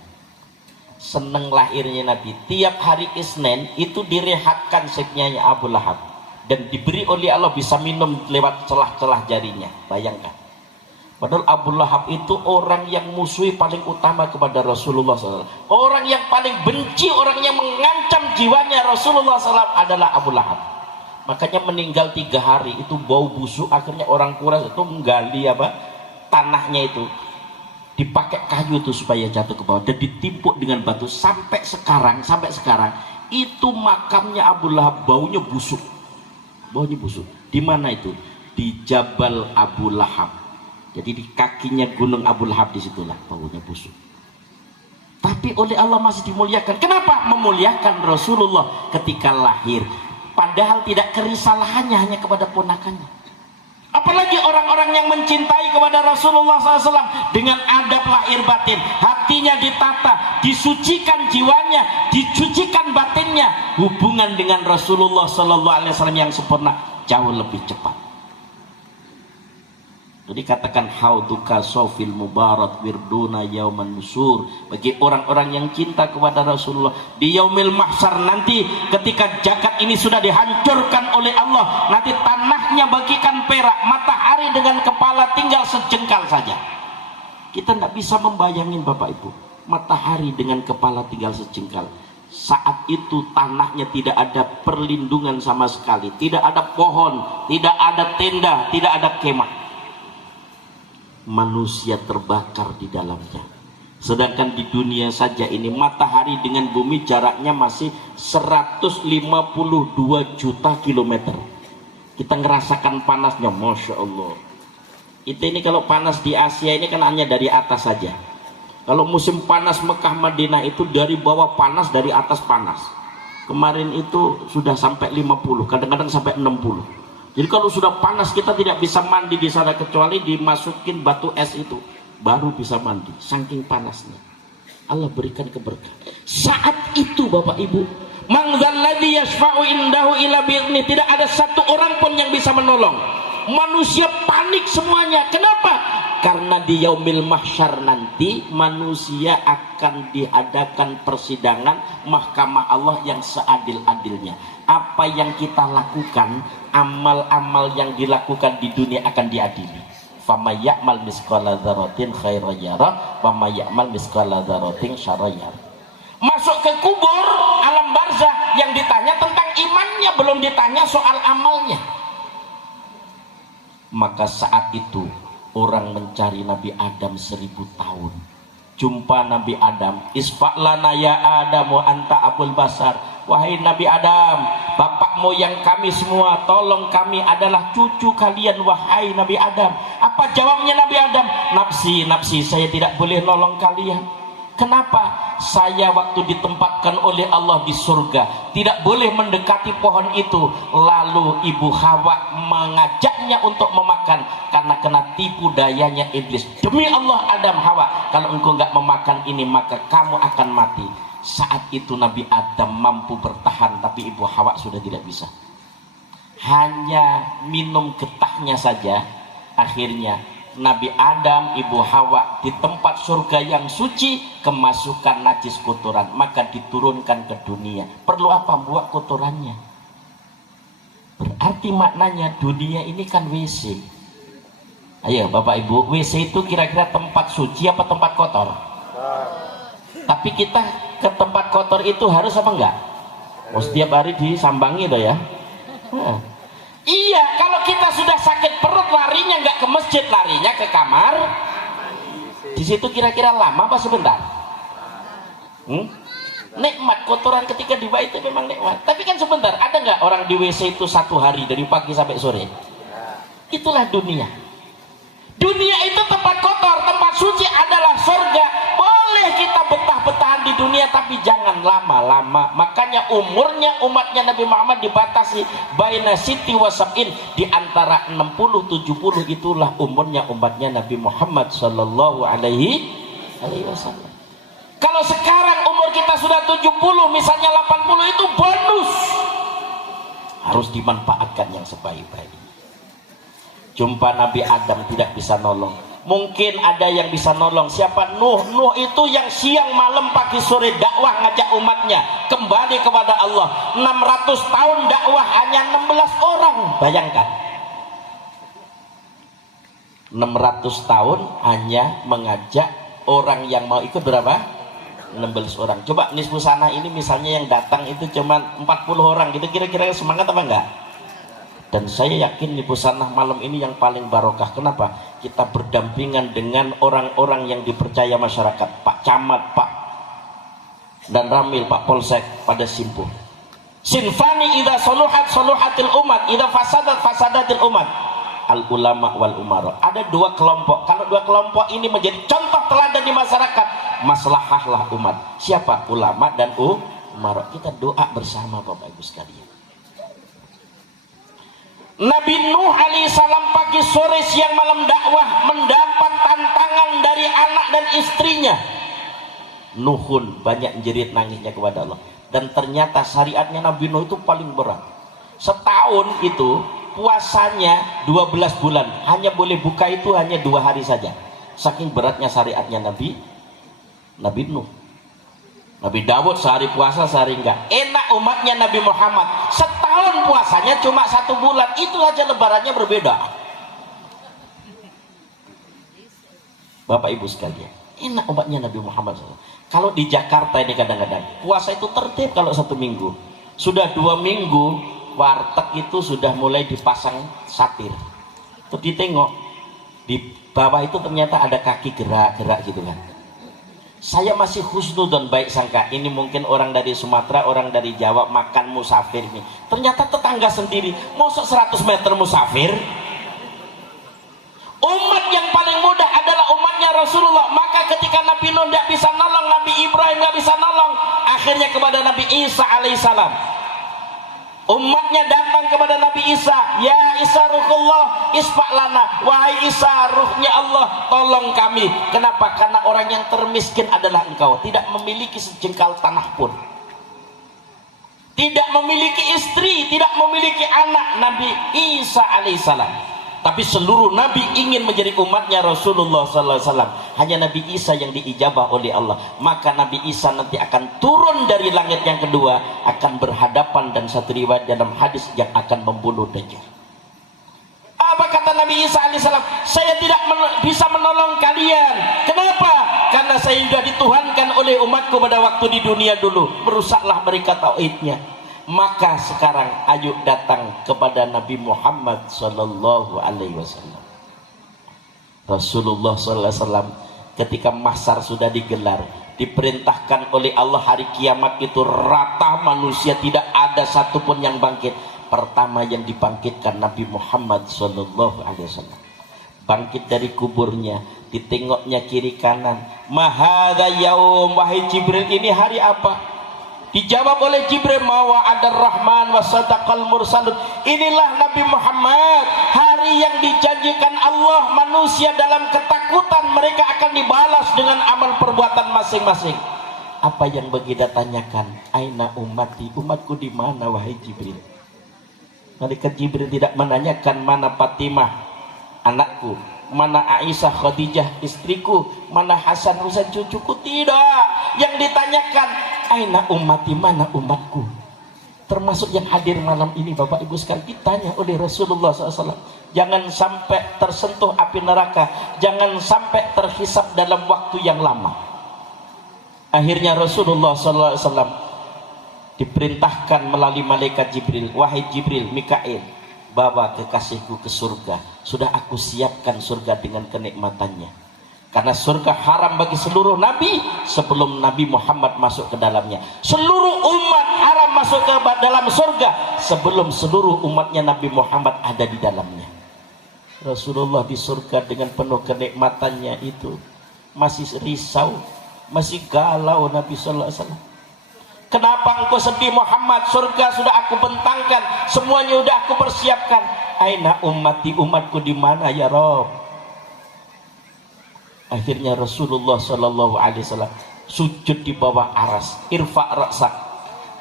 Seneng lahirnya Nabi. Tiap hari Isnin itu direhatkan seknya Abu Lahab dan diberi oleh Allah bisa minum lewat celah-celah jarinya. Bayangkan. Padahal Abu Lahab itu orang yang musuhi paling utama kepada Rasulullah SAW. Orang yang paling benci, orang yang mengancam jiwanya Rasulullah SAW adalah Abu Lahab. Makanya meninggal 3 hari itu bau busuk. Akhirnya orang Quraisy itu menggali tanahnya itu, dipakai kayu itu supaya jatuh ke bawah dan ditimpuk dengan batu. Sampai sekarang itu makamnya Abu Lahab baunya busuk. Di mana itu? Di Jabal Abu Lahab. Jadi di kakinya gunung Abu Lahab, disitulah baunya busuk. Tapi oleh Allah masih dimuliakan. Kenapa? Memuliakan Rasulullah ketika lahir. Padahal tidak kerisalahannya hanya kepada ponakannya. Apalagi orang-orang yang mencintai kepada Rasulullah SAW dengan adab lahir batin, hatinya ditata, disucikan jiwanya, dicucikan batinnya, hubungan dengan Rasulullah SAW yang sempurna jauh lebih cepat. Jadi katakan hauduka sofil mubarak wirduna yauman nusur. Bagi orang-orang yang cinta kepada Rasulullah di yaumil mahsyar nanti, ketika jagat ini sudah dihancurkan oleh Allah, nanti tanahnya bagikan perak, matahari dengan kepala tinggal sejengkal saja. Kita tidak bisa membayangin Bapak Ibu, matahari dengan kepala tinggal sejengkal. Saat itu tanahnya tidak ada perlindungan sama sekali, tidak ada pohon, tidak ada tenda, tidak ada kemah. Manusia terbakar di dalamnya. Sedangkan di dunia saja ini matahari dengan bumi jaraknya masih 152 juta kilometer. Kita ngerasakan panasnya, Masya Allah. Ini kalau panas di Asia ini kan hanya dari atas saja. Kalau musim panas Mekah Madinah itu dari bawah panas, dari atas panas. Kemarin itu sudah sampai 50, kadang-kadang sampai 60. Jadi kalau sudah panas kita tidak bisa mandi di sana kecuali dimasukin batu es itu, baru bisa mandi. Saking panasnya. Allah berikan keberkahan. Saat itu Bapak Ibu, man dzalladzi yashfa'u indahu illa bi'idznih, tidak ada satu orang pun yang bisa menolong. Manusia panik semuanya. Kenapa? Karena di yaumil mahsyar nanti manusia akan diadakan persidangan mahkamah Allah yang seadil-adilnya. Apa yang kita lakukan, amal-amal yang dilakukan di dunia akan diadili. Faman ya'mal misqala dzarratin khairan yarah, wa may ya'mal misqala dzarratin syarran yarah. Masuk ke kubur alam barzah, yang ditanya tentang imannya, belum ditanya soal amalnya. Maka saat itu orang mencari Nabi Adam 1000 tahun. Jumpa Nabi Adam, isfa'lana ya Adam wa anta abul basar. Wahai Nabi Adam, bapak moyang kami semua, tolong kami adalah cucu kalian wahai Nabi Adam. Apa jawabnya Nabi Adam? Nafsi, nafsi, saya tidak boleh nolong kalian. Kenapa saya waktu ditempatkan oleh Allah di surga tidak boleh mendekati pohon itu, lalu ibu Hawa mengajaknya untuk memakan karena kena tipu dayanya iblis. Demi Allah Adam, Hawa, kalau engkau nggak memakan ini maka kamu akan mati. Saat itu Nabi Adam mampu bertahan, tapi ibu Hawa sudah tidak bisa. Hanya minum getahnya saja, akhirnya Nabi Adam, Ibu Hawa di tempat surga yang suci kemasukan najis kotoran, maka diturunkan ke dunia. Perlu apa buat kotorannya? Berarti maknanya dunia ini kan WC. Ayo Bapak Ibu, WC itu kira-kira tempat suci apa tempat kotor? Tapi kita ke tempat kotor itu harus apa enggak? Oh, setiap hari disambangi itu ya. Iya, kalau kita sudah sakit perut larinya nggak ke masjid, larinya ke kamar. Di situ kira-kira lama apa sebentar? Nikmat kotoran ketika di bawah itu memang nikmat. Tapi kan sebentar. Ada nggak orang di WC itu 1 hari dari pagi sampai sore? Itulah dunia. Dunia itu tempat kotor, tempat suci adalah surga. Boleh kita betah-betahan di dunia, tapi jangan lama-lama. Makanya umurnya umatnya Nabi Muhammad dibatasi baina siti wasab'in, di antara 60-70 itulah umurnya umatnya Nabi Muhammad sallallahu alaihi wasallam. Kalau sekarang umur kita sudah 70, misalnya 80, itu bonus. Harus dimanfaatkan yang sebaik-baiknya. Jumpa Nabi Adam tidak bisa nolong. Mungkin ada yang bisa nolong. Siapa? Nuh. Nuh itu yang siang malam pagi sore dakwah ngajak umatnya kembali kepada Allah. 600 tahun dakwah hanya 16 orang. Bayangkan. 600 tahun hanya mengajak orang yang mau ikut berapa? 16 orang. Coba nisfu sana ini misalnya yang datang itu cuma 40 orang gitu, kira-kira semangat apa enggak? Dan saya yakin di Busanah malam ini yang paling barokah. Kenapa? Kita berdampingan dengan orang-orang yang dipercaya masyarakat. Pak Camat, Pak dan Ramil, Pak Polsek pada Simpuh. Sinfani idza saluhat saluhatil umat, idza fasadat fasadatil umat. Al ulama wal umara. Ada 2 kelompok. Kalau 2 kelompok ini menjadi contoh teladan di masyarakat, maslahahlah umat. Siapa? Ulama dan umara. Kita doa bersama Bapak Ibu sekalian. Nabi Nuh alaihissalam pagi sore siang malam dakwah, mendapat tantangan dari anak dan istrinya. Nuhun banyak jerit nangisnya kepada Allah. Dan ternyata syariatnya Nabi Nuh itu paling berat. Setahun itu puasanya 12 bulan, hanya boleh buka itu hanya 2 hari saja. Saking beratnya syariatnya Nabi Nuh. Nabi Dawud sehari puasa sehari enggak. Enak umatnya Nabi Muhammad, setahun puasanya cuma 1 bulan, itu aja lebarannya berbeda. Bapak Ibu sekalian, enak umatnya Nabi Muhammad. Kalau di Jakarta ini kadang-kadang puasa itu tertib. Kalau 1 minggu, sudah 2 minggu warteg itu sudah mulai dipasang satir. Terus ditengok di bawah itu ternyata ada kaki gerak-gerak gitu kan. Saya masih husnudon baik sangka, ini mungkin orang dari Sumatera, orang dari Jawa makan musafir nih. Ternyata tetangga sendiri, mosok 100 meter musafir. Umat yang paling mudah adalah umatnya Rasulullah. Maka ketika Nabi Nuh tidak bisa nolong, Nabi Ibrahim tidak bisa nolong, akhirnya kepada Nabi Isa alaihissalam. Umatnya datang kepada Nabi Isa, ya Isa ruhullah isfa' lana, wahai Isa ruhnya Allah tolong kami. Kenapa? Karena orang yang termiskin adalah engkau, tidak memiliki sejengkal tanah pun, tidak memiliki istri, tidak memiliki anak. Nabi Isa alaihissalam. Tapi seluruh Nabi ingin menjadi umatnya Rasulullah SAW. Hanya Nabi Isa yang diijabah oleh Allah. Maka Nabi Isa nanti akan turun dari langit yang kedua, akan berhadapan, dan satu riwayat dalam hadis yang akan membunuh Dajjal. Apa kata Nabi Isa alaihissalam? Saya tidak bisa menolong kalian. Kenapa? Karena saya sudah dituhankan oleh umatku pada waktu di dunia dulu. Merusaklah mereka tauhidnya. Maka sekarang ayo datang kepada Nabi Muhammad sallallahu alaihi wasallam. Rasulullah sallallahu alaihi wasallam ketika mahsyar sudah digelar, diperintahkan oleh Allah hari kiamat itu rata manusia, tidak ada satupun yang bangkit. Pertama yang dibangkitkan Nabi Muhammad sallallahu alaihi wasallam. bangkit dari kuburnya, ditengoknya kiri kanan. Mahadha yaum, wahai Jibril, ini hari apa? Dijawab oleh Jibril, mawa adar rahman wa sadaqal mursalun. Inilah Nabi Muhammad, hari yang dijanjikan Allah. Manusia dalam ketakutan, mereka akan dibalas dengan amal perbuatan masing-masing. Apa yang Baginda tanyakan? Aina ummati, umatku di mana wahai Jibril? Malaikat Jibril tidak menanyakan mana Fatimah anakku, mana Aisyah Khadijah istriku, mana Hasan Husain cucuku. Tidak, yang ditanyakan aina ummati, mana umatku. Termasuk yang hadir malam ini Bapak Ibu sekalian, ditanya oleh Rasulullah SAW. Jangan sampai tersentuh api neraka, jangan sampai terhisap dalam waktu yang lama. Akhirnya Rasulullah SAW diperintahkan melalui malaikat Jibril, wahai Jibril, Mikail, bawa kekasihku ke surga. Sudah aku siapkan surga dengan kenikmatannya. Karena surga haram bagi seluruh nabi sebelum Nabi Muhammad masuk ke dalamnya. Seluruh umat haram masuk ke dalam surga sebelum seluruh umatnya Nabi Muhammad ada di dalamnya. Rasulullah di surga dengan penuh kenikmatannya itu masih risau, masih galau Nabi sallallahu alaihi wasallam. Kenapa engkau sedih Muhammad? Surga sudah aku bentangkan, semuanya sudah aku persiapkan. Aina ummati, umatku di mana ya Rabb? Akhirnya Rasulullah sallallahu alaihi wasallam sujud di bawah aras. Irfa' ra'sak,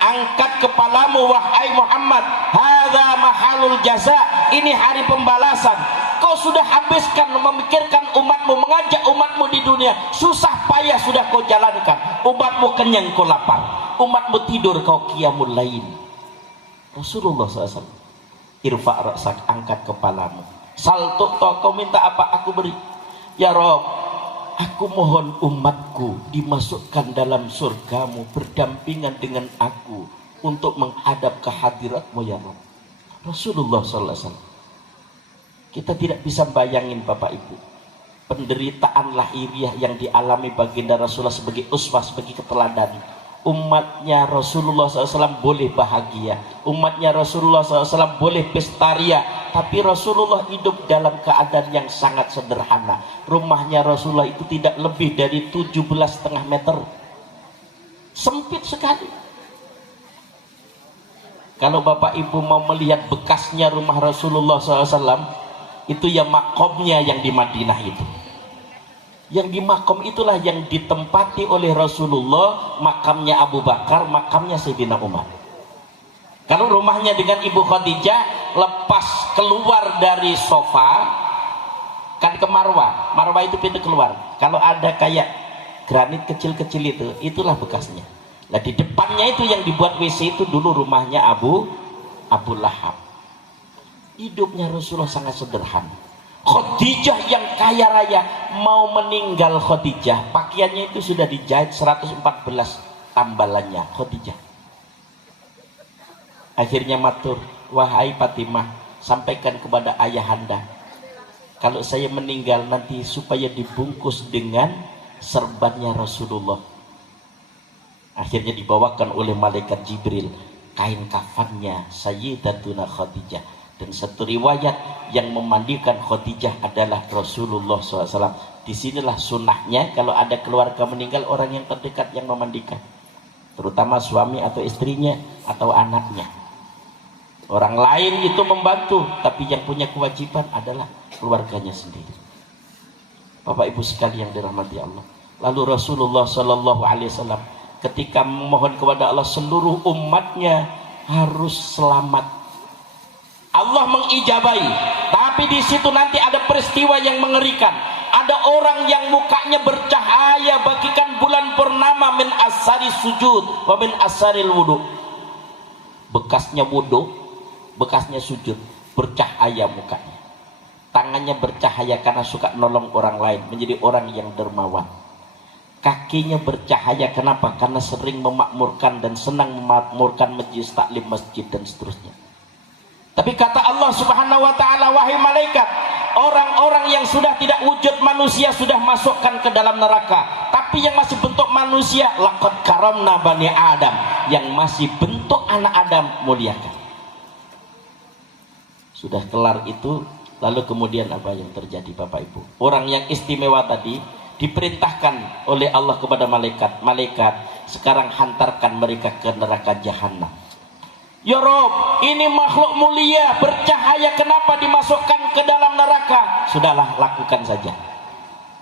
angkat kepalamu wahai Muhammad. Hadza mahalul jaza, ini hari pembalasan. Kau sudah habiskan memikirkan umatmu, mengajak umatmu di dunia, susah payah sudah kau jalankan. Umatmu kenyang, kau lapar. Umatmu tidur, kau qiyamul lail. Rasulullah SAW, irfa' ra'sak, angkat kepalamu. Sal tu'ta, kau minta apa aku beri. Ya Rabb, aku mohon umatku dimasukkan dalam surgamu berdampingan dengan aku untuk menghadap ke hadiratmu ya Rabb. Rasulullah SAW. Kita tidak bisa bayangin Bapak Ibu, penderitaan lahiriah yang dialami baginda Rasulullah sebagai uswah, sebagai keteladan. Umatnya Rasulullah SAW boleh bahagia, umatnya Rasulullah SAW boleh pestaria, tapi Rasulullah hidup dalam keadaan yang sangat sederhana. Rumahnya Rasulullah itu tidak lebih dari 17,5 meter, sempit sekali. Kalau Bapak Ibu mau melihat bekasnya rumah Rasulullah SAW, itu ya makomnya yang di Madinah itu. Yang di makom itulah yang ditempati oleh Rasulullah, makamnya Abu Bakar, makamnya Sayyidina Umar. Kalau rumahnya dengan Ibu Khadijah, lepas keluar dari sofa kan ke Marwah. Marwah itu pintu keluar. Kalau ada kayak granit kecil-kecil itu, itulah bekasnya. Nah di depannya itu yang dibuat WC itu dulu rumahnya Abu Lahab. Hidupnya Rasulullah sangat sederhana. Khadijah yang kaya raya, mau meninggal Khadijah, pakaiannya itu sudah dijahit 114 tambalannya Khadijah. Akhirnya matur, wahai Fatimah, sampaikan kepada ayahanda, kalau saya meninggal nanti supaya dibungkus dengan serbannya Rasulullah. Akhirnya dibawakan oleh malaikat Jibril kain kafannya Sayyidatuna Khadijah. Dan satu riwayat yang memandikan Khadijah adalah Rasulullah SAW. Disinilah sunnahnya kalau ada keluarga meninggal, orang yang terdekat yang memandikan, terutama suami atau istrinya atau anaknya. Orang lain itu membantu, tapi yang punya kewajiban adalah keluarganya sendiri. Bapak Ibu sekalian yang dirahmati Allah. Lalu Rasulullah SAW ketika memohon kepada Allah, seluruh umatnya harus selamat. Allah mengijabai, tapi di situ nanti ada peristiwa yang mengerikan. Ada orang yang mukanya bercahaya bagikan bulan purnama, min asari sujud wa min asaril wudu. Bekasnya wudu, bekasnya sujud, bercahaya mukanya. Tangannya bercahaya karena suka nolong orang lain, menjadi orang yang dermawan. Kakinya bercahaya, kenapa? Karena sering memakmurkan dan senang memakmurkan majlis taklim masjid dan seterusnya. Tapi kata Allah Subhanahu wa ta'ala, wahai malaikat, orang-orang yang sudah tidak wujud manusia sudah masukkan ke dalam neraka. Tapi yang masih bentuk manusia, laqad karamna bani Adam, yang masih bentuk anak Adam muliakan. Sudah kelar itu, Lalu kemudian apa yang terjadi Bapak Ibu? Orang yang istimewa tadi diperintahkan oleh Allah kepada malaikat, sekarang hantarkan mereka ke neraka jahanam. Ya Rob, ini makhluk mulia, bercahaya, kenapa dimasukkan ke dalam neraka? Sudahlah, lakukan saja.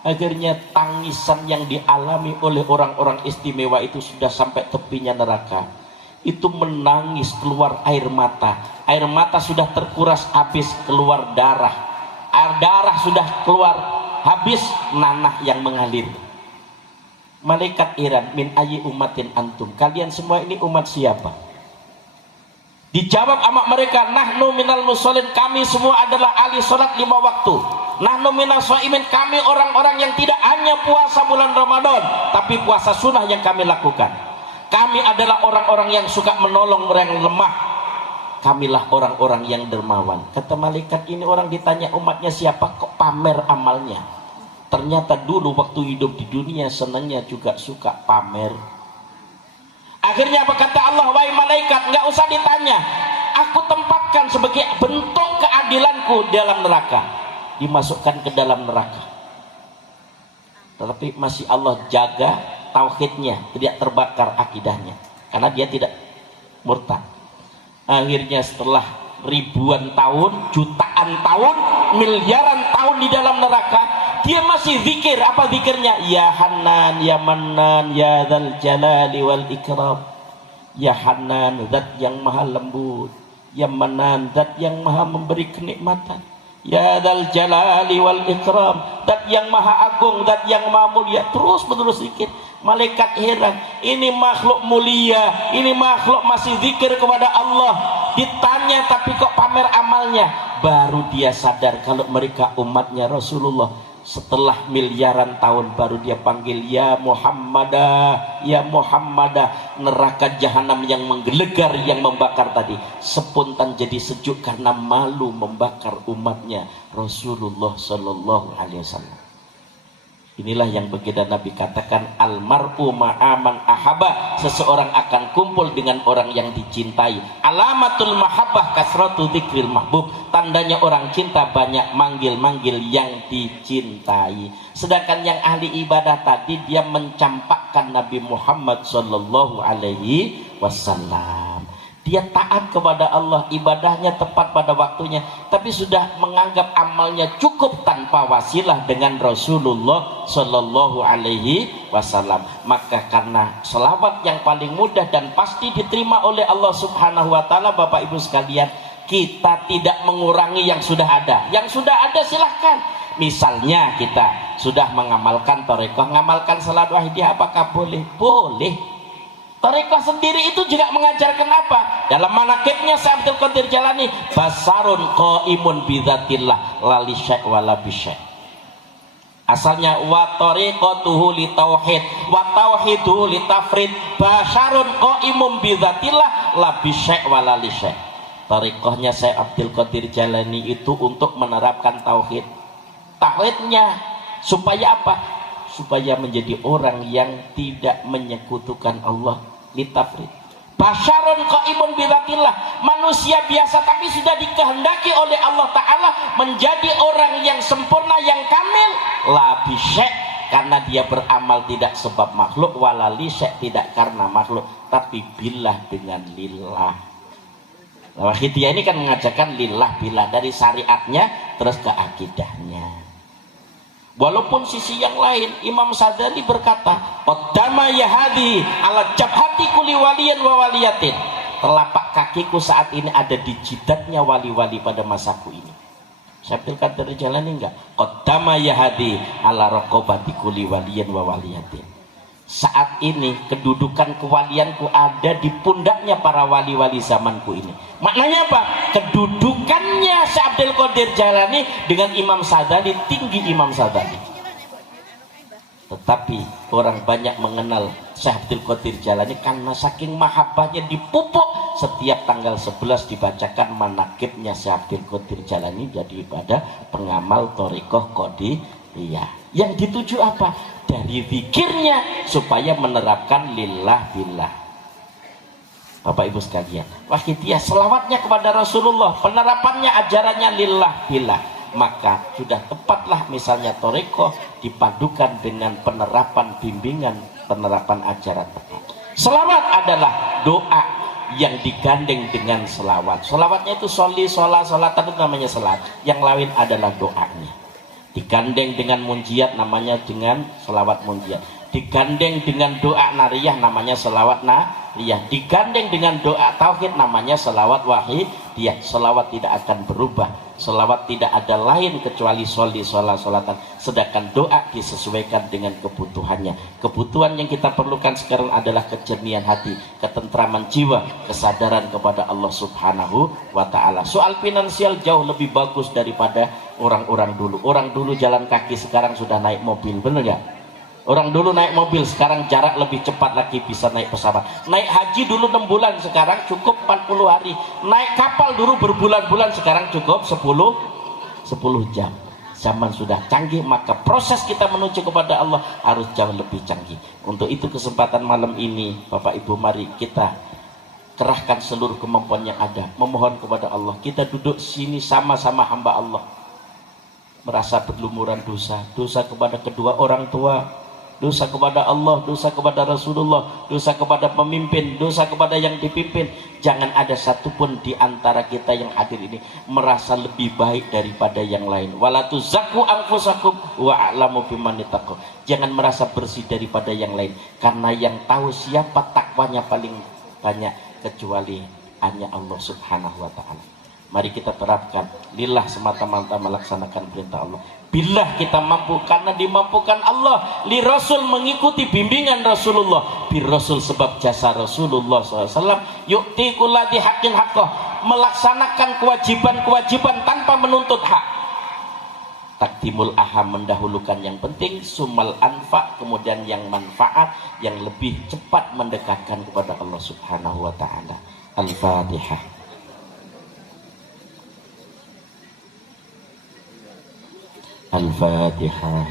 Akhirnya tangisan yang dialami oleh orang-orang istimewa itu sudah sampai tepinya neraka. Itu menangis, keluar air mata. Air mata sudah terkuras habis, keluar darah. Air darah sudah keluar habis, nanah yang mengalir. Malaikat Iran, min ayyi umatin antum, kalian semua ini umat siapa? Dijawab sama mereka, nahnu minal musholin, kami semua adalah ahli sholat 5 waktu. Nahnu minal shaimin, kami orang-orang yang tidak hanya puasa bulan Ramadan, tapi puasa sunnah yang kami lakukan. Kami adalah orang-orang yang suka menolong orang yang lemah. Kamilah orang-orang yang dermawan. Kata malaikat ini, orang ditanya umatnya siapa, kok pamer amalnya. Ternyata dulu waktu hidup di dunia senangnya juga suka pamer. Akhirnya apa kata Allah, wahai malaikat, nggak usah ditanya, aku tempatkan sebagai bentuk keadilanku dalam neraka, dimasukkan ke dalam neraka. Tetapi masih Allah jaga tauhidnya, tidak terbakar akidahnya, karena dia tidak murtad. Akhirnya setelah ribuan tahun, jutaan tahun, miliaran tahun di dalam neraka, dia masih zikir. Apa zikirnya? Ya Hanan, Ya Mannan, Ya Dzal Jalali wal Ikram. Ya Hanan, zat yang maha lembut. Ya Mannan, zat yang maha memberi kenikmatan. Ya Dzal Jalali wal Ikram, zat yang maha agung, zat yang maha mulia. Terus menerus zikir. Malaikat heran, ini makhluk mulia, ini makhluk masih zikir kepada Allah. Ditanya tapi kok pamer amalnya. Baru dia sadar kalau mereka umatnya Rasulullah. Setelah miliaran tahun baru dia panggil, ya Muhammadah, ya Muhammadah. Neraka jahanam yang menggelegar, yang membakar tadi spontan jadi sejuk karena malu membakar umatnya Rasulullah Sallallahu Alaihi Wasallam. Inilah yang baginda Nabi katakan, almar'u ma'aman ahaba, seseorang akan kumpul dengan orang yang dicintai. Alamatul mahabbah kasratu dzikril mahbub, tandanya orang cinta banyak manggil-manggil yang dicintai. Sedangkan yang ahli ibadah tadi, dia mencampakkan Nabi Muhammad sallallahu alaihi wasallam. Dia taat kepada Allah, ibadahnya tepat pada waktunya, tapi sudah menganggap amalnya cukup tanpa wasilah dengan Rasulullah Sallallahu Alaihi Wasallam. Maka karena selawat yang paling mudah dan pasti diterima oleh Allah Subhanahu Wa Taala, Bapak Ibu sekalian, kita tidak mengurangi yang sudah ada. Yang sudah ada silahkan. Misalnya kita sudah mengamalkan thariqah, mengamalkan salat wahidiyah, apakah boleh? Boleh. Thariqah sendiri itu juga mengajarkan apa? Dalam manaqibnya Syekh Abdul Qadir Jalani, basarun qaimun bidzatillah la li syai' wa la bi syai'. Asalnya wa tariqatuhu li tauhid wa tauhiduhu li tafrid, basarun qaimun bidzatillah la bi syai' wa la li syai'. Thariqahnya Syekh Abdul Qadir Jalani itu untuk menerapkan tauhid. Tauhidnya supaya apa? Supaya menjadi orang yang tidak menyekutukan Allah. Litafrid. Basyarun qaimun bidzatillah, manusia biasa tapi sudah dikehendaki oleh Allah Ta'ala menjadi orang yang sempurna, yang kamil. La bisyai', karena dia beramal tidak sebab makhluk, wala li syai', tidak karena makhluk, tapi billah, dengan lillah. Wahidiyah ini kan mengajarkan lillah billah, dari syariatnya terus ke akidahnya. Walaupun sisi yang lain, Imam Sadali berkata, qaddama yahadi ala jabhati kulli waliyan wa waliyatin. Telapak kakiku saat ini ada di jidatnya wali-wali pada masaku ini. Syekh Abdul Qadir Jalani enggak? Qaddama yahadi ala raqabati kulli waliyan wa waliyatin. Saat ini kedudukan kewalianku ada di pundaknya para wali-wali zamanku ini. Maknanya apa? Kedudukannya Syekh Abdul Qadir Jalani dengan Imam Sadali tinggi Imam Sadali. Tetapi orang banyak mengenal Syekh Abdul Qadir Jalani karena saking mahabbahnya dipupuk setiap tanggal 11 dibacakan manaqibnya Syekh Abdul Qadir Jalani daripada pengamal thariqah qadiriyah. Yang dituju apa? Dari zikirnya supaya menerapkan lillah billah. Bapak Ibu sekalian, wahidiyah selawatnya kepada Rasulullah, penerapannya ajarannya lillah billah. maka sudah tepatlah misalnya thariqah dipadukan dengan penerapan bimbingan, penerapan ajaran tepat. Selawat adalah doa yang digandeng dengan selawat. Selawatnya itu sholli, sholat, sholatan itu namanya selawat. Yang lain adalah doanya. Digandeng dengan munjiat namanya dengan selawat munjiat. Digandeng dengan doa nariyah namanya selawat nariyah. Digandeng dengan doa tauhid namanya selawat wahidiyah. Selawat tidak akan berubah. Selawat tidak ada lain kecuali sholli, sholat, sholatan. Sedangkan doa disesuaikan dengan kebutuhannya. Kebutuhan yang kita perlukan sekarang adalah kejernihan hati, ketentraman jiwa, kesadaran kepada Allah Subhanahu wa ta'ala. Soal finansial jauh lebih bagus daripada orang-orang dulu. Orang dulu jalan kaki, sekarang sudah naik mobil, benar nggak? Orang dulu naik mobil, sekarang jarak lebih cepat lagi bisa naik pesawat. Naik haji dulu 6 bulan, sekarang cukup 40 hari. Naik kapal dulu berbulan-bulan, sekarang cukup 10 jam. Zaman sudah canggih, maka proses kita menuju kepada Allah harus jauh lebih canggih. Untuk itu kesempatan malam ini, Bapak Ibu, mari kita kerahkan seluruh kemampuan yang ada, memohon kepada Allah. Kita duduk sini sama-sama hamba Allah, merasa berlumuran dosa, dosa kepada kedua orang tua, dosa kepada Allah, dosa kepada Rasulullah, dosa kepada pemimpin, dosa kepada yang dipimpin. Jangan ada satupun di antara kita yang hadir ini merasa lebih baik daripada yang lain. Wala tuzakku anfusakum wa a'lamu biman ittaqo. Jangan merasa bersih daripada yang lain, karena yang tahu siapa takwanya paling banyak kecuali hanya Allah Subhanahu wa ta'ala. Mari kita terapkan lillah semata-mata melaksanakan perintah Allah. Bila kita mampu, karena dimampukan Allah. Li Rasul mengikuti bimbingan Rasulullah. Bir Rasul sebab jasa Rasulullah SAW. Yu'ti kulladzi haqqin haqqah. Melaksanakan kewajiban-kewajiban tanpa menuntut hak. Takdimul aham, mendahulukan yang penting. Sumal anfa, kemudian yang manfaat, yang lebih cepat mendekatkan kepada Allah Subhanahu wa ta'ala. Al-Fatihah. Al-Fatihah.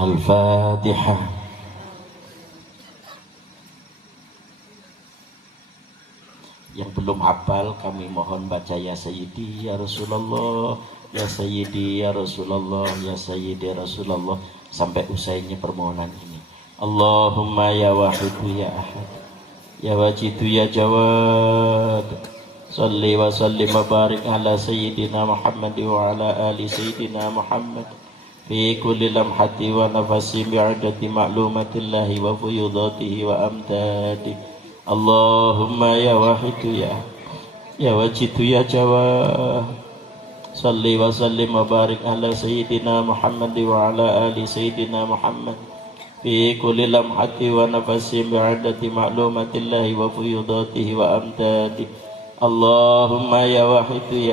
Al-Fatihah. Yang belum hafal kami mohon baca ya Sayyidi ya Rasulullah, ya Sayyidi ya Rasulullah, ya Sayyidi ya Rasulullah sampai usainya permohonan ini. Allahumma ya wahidu ya ahad, ya wajidu ya jawad, salli wa sallim wa barik ala Sayyidina Muhammad wa ala ali Sayyidina Muhammad fi kulli lamhati wa nafasi bi'adati ma'lumatillahi wa fuyudatihi wa amdadihi. Allahumma ya wahidu ya wajidu ya jawad, salli wa sallim wa barik ala Sayyidina Muhammad wa ala ali Sayyidina Muhammad fi kulli lamhati wa nafasi bi'adati ma'lumatillahi wa fuyudatihi wa amdadihi. Allahumma ya wahidu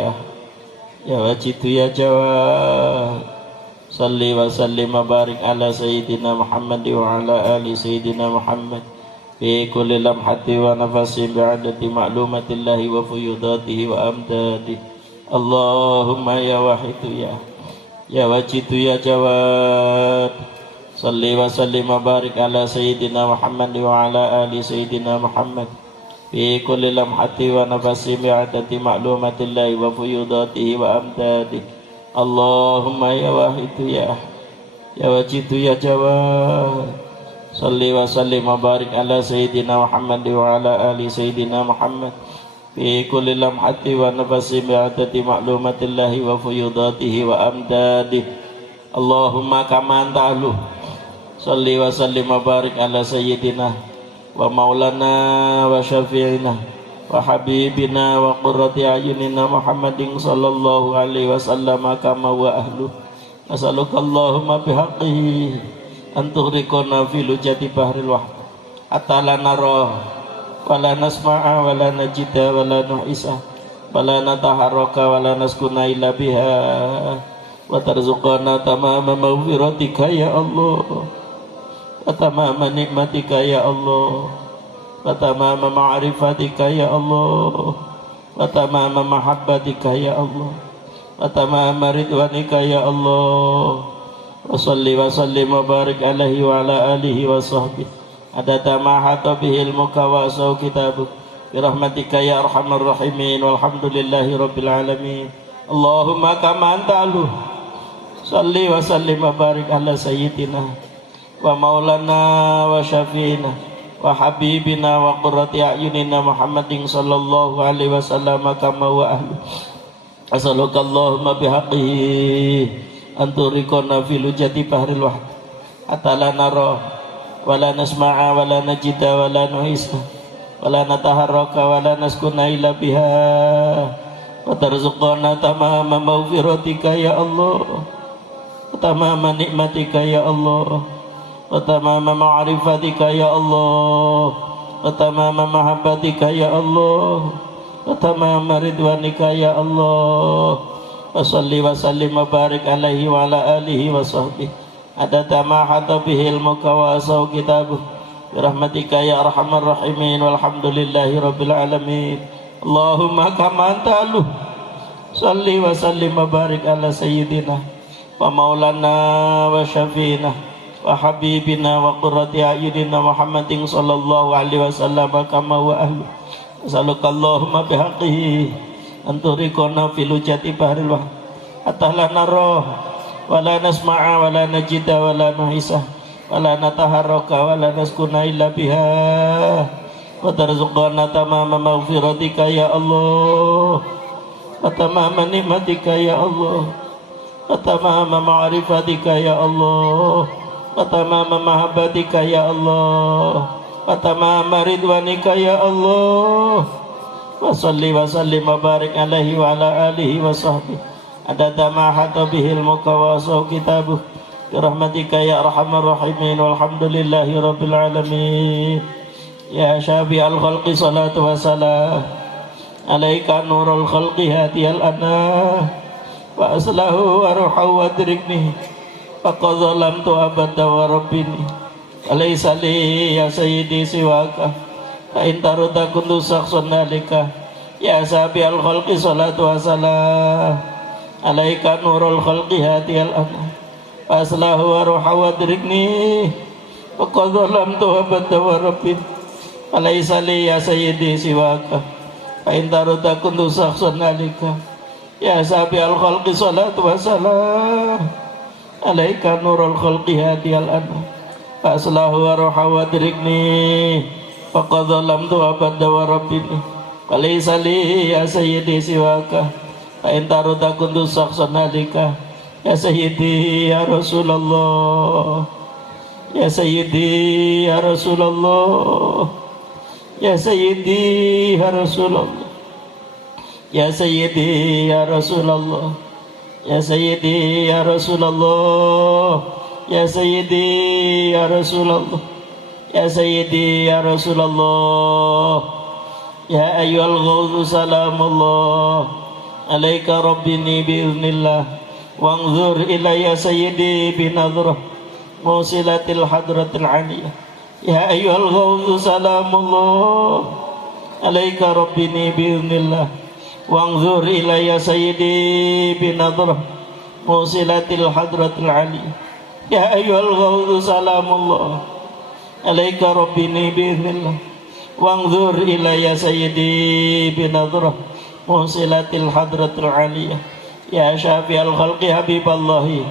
ya wajidu ya jawad, salli wa sallim wa barik ala Sayyidina Muhammad wa ala ali Sayyidina Muhammad fi kulli lamhati wa nafasi bi'adati ma'lumatillahi wa fuyudatihi wa amdadihi. Allahumma ya wahidu ya wajidu ya jawad, salli wa sallim wa barik ala Sayyidina Muhammad wa ala ali Sayyidina Muhammad fi kulli lamhati wa nafasi bi'adati ma'lumatillahi wa fuyudatihi wa amdadihi. Allahumma ya wahidu ya wajidu ya jawad, salli wa sallim wa barik ala Sayyidina Muhammad wa ala ali Sayyidina Muhammad fi kulli lamhati wa nafasi bi'adati ma'lumatillahi wa fuyudatihi wa amdadihi. Allahumma kama anta ahlu, salli wa sallim wa barik ala Sayyidina wa maulana wa syafi'ina wa habibina wa qurrati ayunina Muhammadin sallallahu alaihi wasallam kama wa ahlu. As'aluka Allahumma bihaqqihi an tughriqana fi lujati bahril wahd hatta la nara wa la nasma'a wa la najida wa la nu'isa wa la nataharraka wa la naskuna illa biha wa tarzuqana tamama maghfiratika ya Allah, wa tamama nikmatika ya Allah, wa tamama ma'rifatika ya Allah, wa tamama mahabbatika ya Allah, wa tamama ridwanika ya Allah. Wa salli wa sallim wa barik alaihi wa ala alihi wa sahbihi adada ma hata bihi ilmuka wa asau kitabuk birahmatika ya arhamar rahimin walhamdulillahi rabbil alamin. Allahumma kama anta alu salli wa sallim wa barik ala sayyidina wa maulana wa syafiina wa habibina wa qurrati a'yunina Muhammadin sallallahu alaihi wasallam kama wa ahli. As'aluka Allahumma bihaqqihi anturikona fil jati bahril wahd hatta la nara wa la nasma'a wa la najida wa la nuhisa wa la nataharraka wa la naskuna illa biha wa tarzuqana tamama maghfiratika ya Allah wa tamama nikmatika ya Allah wa tamama ma'rifatika ya Allah wa tamama mahabbatika ya Allah wa tamama ridwanika ya Allah wa salli wa sallim wa barik alaihi wa ala alihi wa sahbihi adada ma hata bihi ilmuka wa asaw kitabuh birahmatika ya arhamar rahimin walhamdulillahi rabbil alamin. Allahumma kama anta alu salli wa sallim wa barik ala sayyidina wa maulana wa syafiina wa habibina wa qurrati a'yunina Muhammadin sallallahu alaihi wasallam kama wa ahli. As'aluka Allahumma bihaqqihi anturikona fil jati bahril wahd hatta la nara wa la nasma'a wa la najida wa la nuhisa wa la nataharraka wa la naskuna illa biha wa tarzuqana tamama maghfiratika ya Allah wa tamama nikmatika ya Allah wa tamama ma'rifatika ya Allah wa tamama mahabbatika ya Allah wa tamama ridwanika ya Allah wa salli wa sallim wa barik alaihi wa ala alihi wa sahbihi adada ma hata bihi ilmuka wa asaw kitabuh birahmatika ya arhamar rahimin walhamdulillahi rabbil alamin. Ya syafi'al khalqi salatu wa salam alaika nurul khalqi hadiyal ana wa aslahu wa ruhaw wa dirikni faqad zalamtu abada wa rabbini alaysa li ya sayyidi siwaka fa in taruda kuntu sakhsun nalika. Ya syafi'al khalqi salatu wa salam alaika nurul khalqi hadiyal ana wa aslahu wa ruhaw wa dirikni faqad zalamtu abada wa rabbini alaysa li ya sayyidi siwaka fa in taruda kuntu sakhsun nalika. Ya syafi'al khalqi salatu wa salam alaika nurul khalqi hadiyal ana fa aslahu wa ruhaw wa dirikni faqad zalamtu abada wa rabbini alaysa li ya sayyidi siwaka fa in taruda kuntu sakhsun nalika. Ya sayyidi ya Rasulullah ya sayyidi ya Rasulullah ya sayyidi ya Rasulullah ya sayyidi ya Rasulullah ya sayyidi ya Rasulullah ya sayyidi ya Rasulullah ya sayyidi ya Rasulullah ya ayyuhal ghawthu salamullah alaika rabbini biiznillah wanzur ilayya sayyidi binadhrah musilatil hadratil aliyah. Ya ayyuhal ghawthu salamullah alaika rabbini biiznillah wanzur ilayya sayyidi binadhrah musilatil hadratil aliyah. Ya ayyuhal ghawthu salamullah alaika rabbini biiznillah wanzur ilayya sayyidi binadhrah musilatil hadratil aliyah. Ya syafi'al khalqi habiballahi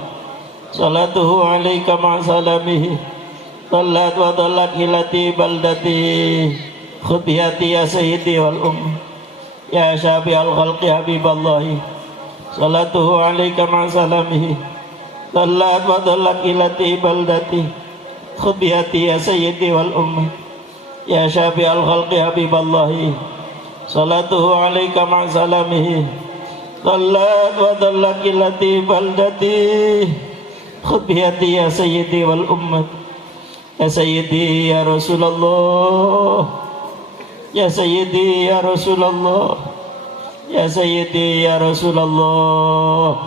salatuhu alaika ma'a salamihi sallat wa dallat hilati baldati khutbiyati ya sayyidi wal ummi. Ya syafi'al khalqi habiballahi salatuhu alaika ma'a salamihi sallat wa dallat hilati baldati khutbiyati ya sayyidi wal ummi. Ya syafi'al khalqi habiballahi salatuhu alaika ma'a salamihi sallat wa dallat hilati baldati khutbiyati ya sayyidi wal ummat. Ya sayyidi ya Rasulullah ya sayyidi ya Rasulullah ya sayyidi ya Rasulullah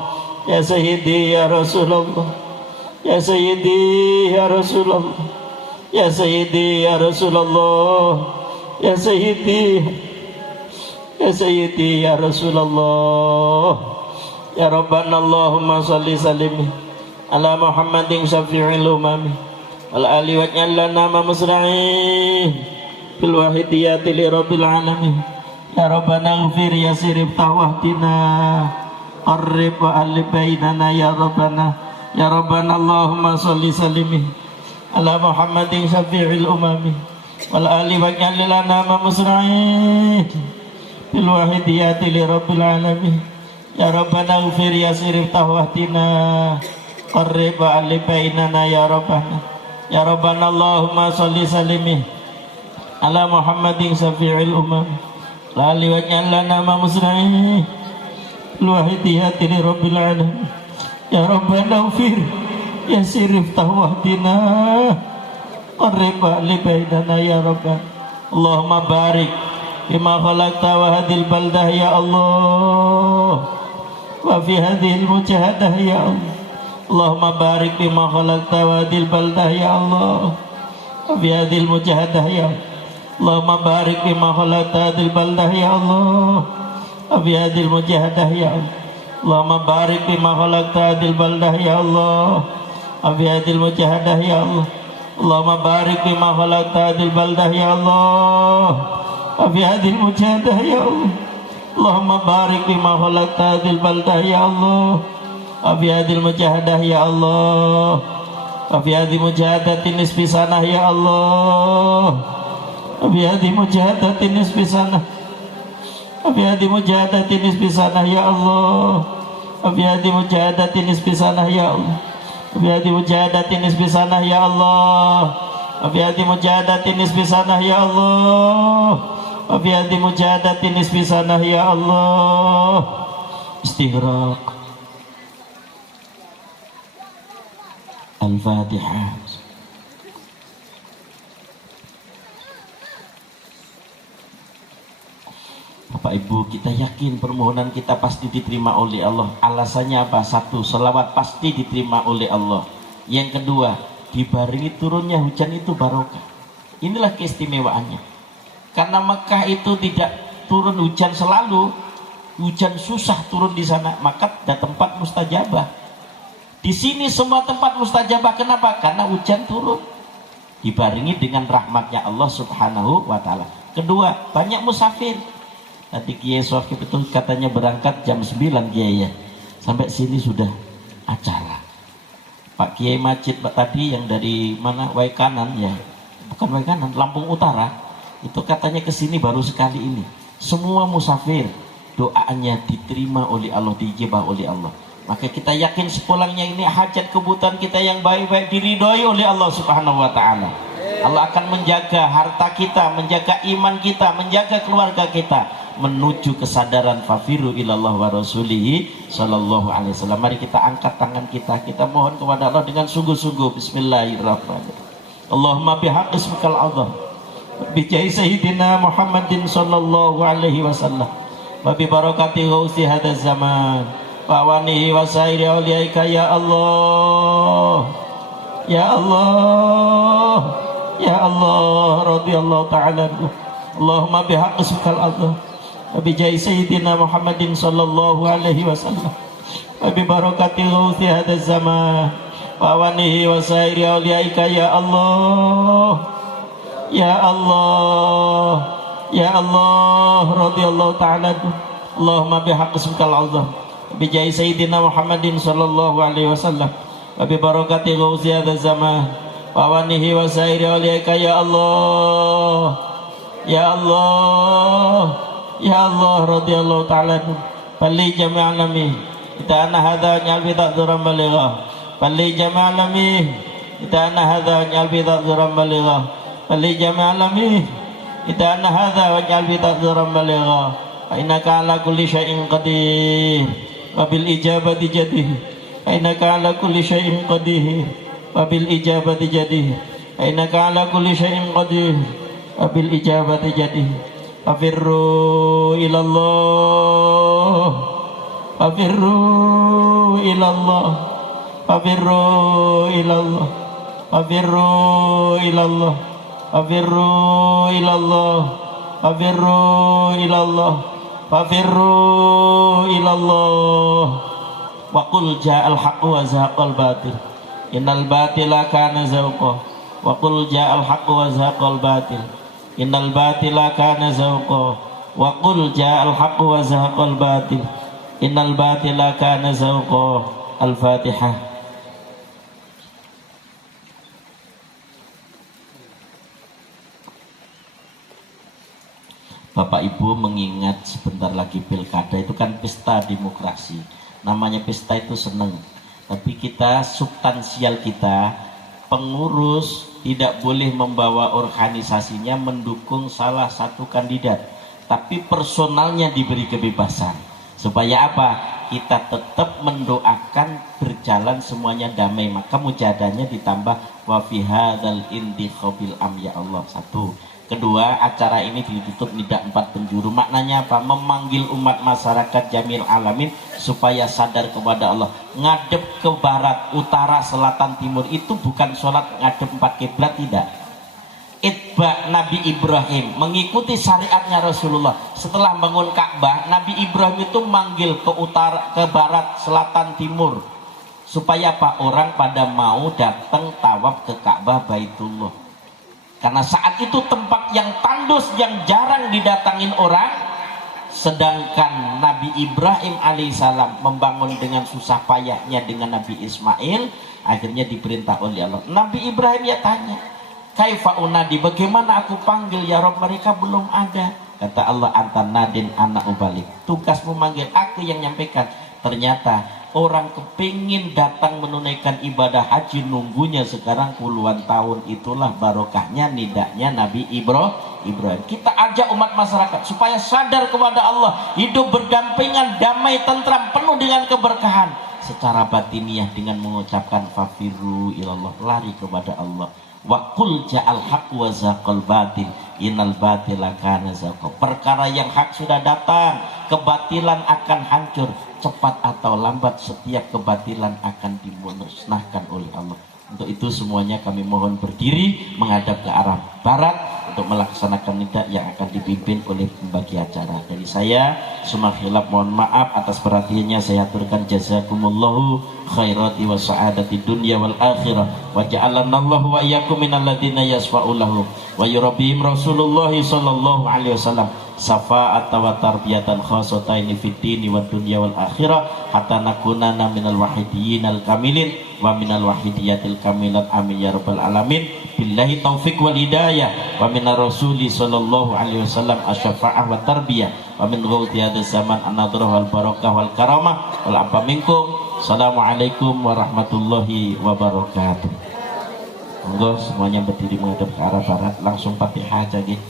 ya sayyidi ya Rasulullah ya sayyidi ya Rasulullah ya sayyidi ya Rasulullah ya sayyidi ya sayyidi ya Rasulullah. Ya Rabbana Allahumma salli sallim ala Muhammadin syafi'il umami wal ali wa jallana ma musra'in bil wahidiyati li rabbil alamin. Ya Rabbana ighfir yasir iftah wahdina qarrib wa alif bainana ya Rabbana. Ya Rabbana Allahumma salli salimi ala Muhammadin syafi'il umami wal ali wa ja'al lana ma musra'in bil wahidiyati li rabbil alamin. Ya Rabbana ighfir yasir iftah wahdina qarrib wa alif bainana ya Rabbana. Ya Rabbana Allahumma salli salimi ala Muhammadin syafi'il umami wal ali wa ja'al lana ma musra'in bil wahidiyati li rabbil alamin. Ya Rabbana ighfir yasir iftah wahdina qarrib li bainana ya Rabbana. Allahumma barik bima khalaqta wa hadhil baldah ya Allah wa fi hadhil mujahadah ya Allah. Allahumma barik bima khalaqta wa hadhil baldah ya Allah wa fi hadhil mujahadah ya Allah. Allahumma barik bima khalaqta hadhil baldah ya Allah wa fi hadhil mujahadah ya Allah. Allahumma barik bima khalaqta hadhil baldah ya Allah wa fi hadhil mujahadah ya Allah. Allahumma barik bima khalaqta hadhil baldah ya Allah wa fi hadhil mujahadah ya Allah. Allahumma barik bima khalaqta hadhil baldah ya Allah wa fi hadhil mujahadah ya Allah wa fi hadhil mujahadatin nisfi sanah ya Allah wa fi hadhil mujahadatin nisfi sanah wa fi hadhil mujahadatin nisfi sanah ya Allah wa fi hadhil mujahadatin nisfi sanah ya Allah wa fi hadhil mujahadatin nisfi sanah ya Allah wa fi hadhil mujahadatin nisfi sanah ya Allah wa fi hadhil mujahadatin nisfi sanah ya Allah. Istighraq. Al-Fatihah. Bapak Ibu, kita yakin permohonan kita pasti diterima oleh Allah. Alasannya apa? Satu, selawat pasti diterima oleh Allah. Yang kedua, dibarengi turunnya hujan itu barokah. Inilah keistimewaannya. Karena Mekah itu tidak turun hujan selalu, hujan susah turun di sana, maka ada tempat mustajabah. Di sini semua tempat mustajabah. Kenapa? Karena hujan turun dibarengi dengan rahmatnya Allah Subhanahu wa Ta'ala. Kedua, banyak musafir. Tadi Kiai Sofi betul katanya berangkat jam 9 Kiai ya. Sampai sini sudah acara. Pak Kiai Majid tadi yang dari mana? Waikanan ya. Bukan Waikanan, Lampung Utara. Itu katanya ke sini baru sekali ini. Semua musafir doanya diterima oleh Allah, diijabah oleh Allah. Maka kita yakin sepulangnya ini hajat kebutuhan kita yang baik-baik diridhoi oleh Allah Subhanahu wa Ta'ala. Allah akan menjaga harta kita, menjaga iman kita, menjaga keluarga kita menuju kesadaran fafiru ilallah wa rasulihi sallallahu alaihi wasallam. Mari kita angkat tangan kita mohon kepada Allah dengan sungguh-sungguh. Bismillahirrahmanirrahim. Allahumma bihaqqi ismikal azam bi jahi sayyidina Muhammadin sallallahu alaihi wasallam wa bi barakati ghausi hadzal zaman wa awanihi wa sairi auliyaika ya Allah ya Allah ya Allah radhiyallahu ta'ala. Allahumma bihaqqi ismikal azam wa bi jahi sayyidina Muhammadin sallallahu alaihi wasallam wa bi barakati ghausi hadzal zaman wa awanihi wa sairi auliyaika ya Allah ya Allah ya Allah radhiyallahu ta'ala. Allahumma bihaqqi ismikal azam bi jahi sayyidina Muhammadin sallallahu alaihi wasallam wa bi barakati ghausi hadzal zaman wa awanihi wa sairi auliyaika ya Allah ya Allah ya Allah radhiyallahu ta'ala. Balli jami' alami kita ana hadha nyal bi ta'dhuran baligha. Balli jami' alami kita ana hadha nyal bi ta'dhuran baligha. Balli jami' alami kita ana hadha nyal bi ta'dhuran baligha. Fa innaka ala kulli syai'in qadir wa bil ijabati jadir. Fa innaka ala kulli syai'in qadir wa bil ijabati jadir. Fa innaka ala kulli syai'in qadir wa bil ijabati jadir. Fafirru ilallah fafirru ilallah fafirru ilallah fafirru ilallah fafirru ilallah fafirru ilallah fafirru ilallah wa qul ja'al haqqu wa zahaqal batil innal batila kana zahuqa wa qul ja'al haqqu wa zahaqal batil innal batila kana zahuqa wa qul ja'al haqqu wa zahaqal batil innal batila kana zahuqa. Al-Fatihah. Bapak Ibu mengingat sebentar lagi pilkada, itu kan pesta demokrasi. Namanya pesta itu seneng, tapi kita substansial kita pengurus tidak boleh membawa organisasinya mendukung salah satu kandidat, tapi personalnya diberi kebebasan. Supaya apa? Kita tetap mendoakan berjalan semuanya damai. Maka mujadahnya ditambah wa fi hadzal intikhabil am, ya Allah. Satu. Kedua, acara ini ditutup nida 4 penjuru. Maknanya apa? Memanggil umat masyarakat jamil alamin supaya sadar kepada Allah. Ngadep ke barat, utara, selatan, timur itu bukan sholat ngadep 4 kiblat, tidak. Itba Nabi Ibrahim, mengikuti syariatnya Rasulullah. Setelah bangun Ka'bah, Nabi Ibrahim itu manggil ke utara, ke barat, selatan, timur. Supaya apa? Orang pada mau datang tawaf ke Ka'bah Baitullah. Karena saat itu tempat yang tandus, yang jarang didatangin orang. Sedangkan Nabi Ibrahim alaihissalam membangun dengan susah payahnya dengan Nabi Ismail, akhirnya diperintah oleh Allah. Nabi Ibrahim ya tanya, kaifa unadi, bagaimana aku panggil ya Rabb, mereka belum ada. Kata Allah, anta nadin anak ubalik, tugasmu manggil, aku yang nyampaikan. Ternyata orang kepingin datang menunaikan ibadah haji, nunggunya sekarang puluhan tahun. Itulah barokahnya nidaknya Nabi Ibrahim. Kita ajak umat masyarakat supaya sadar kepada Allah, hidup berdampingan, damai, tentram, penuh dengan keberkahan. Secara batiniah dengan mengucapkan fafiru ilallah, lari kepada Allah. Wa qul ja'al haqq wa zaqal batil innal batila kana zaqa. Perkara yang hak sudah datang, kebatilan akan hancur. Cepat atau lambat setiap kebatilan akan dimusnahkan oleh Allah. Untuk itu semuanya kami mohon berdiri menghadap ke arah barat untuk melaksanakan nida yang akan dipimpin oleh pembagi acara. Dari saya semua khilaf mohon maaf atas perhatiannya. Saya aturkan jazakumullahu khairati wa sa'adati dunya wal akhirah wa ja'alanallahu wa iyyakum minal ladzina yasfa'u lahu wa yurabbihim Rasulullah sallallahu alaihi wasallam safa'at wa tarbiyatan khasataini fid dini wad dunya wal akhirah hatta nakunana minal wahidiyyin al kamilin wa minal wahidiyatil kamilat, amin ya rabbal alamin. Billahi taufik wal hidayah wa minar rasuli sallallahu alaihi wasallam asyafa'ah wa tarbiyah wa min ghawti hadzal zaman an-nadrah wal barakah wal karamah wal afa minkum. Assalamualaikum warahmatullahi wabarakatuh. Monggo semuanya berdiri menghadap ke arah barat, langsung Fatihah aja gitu.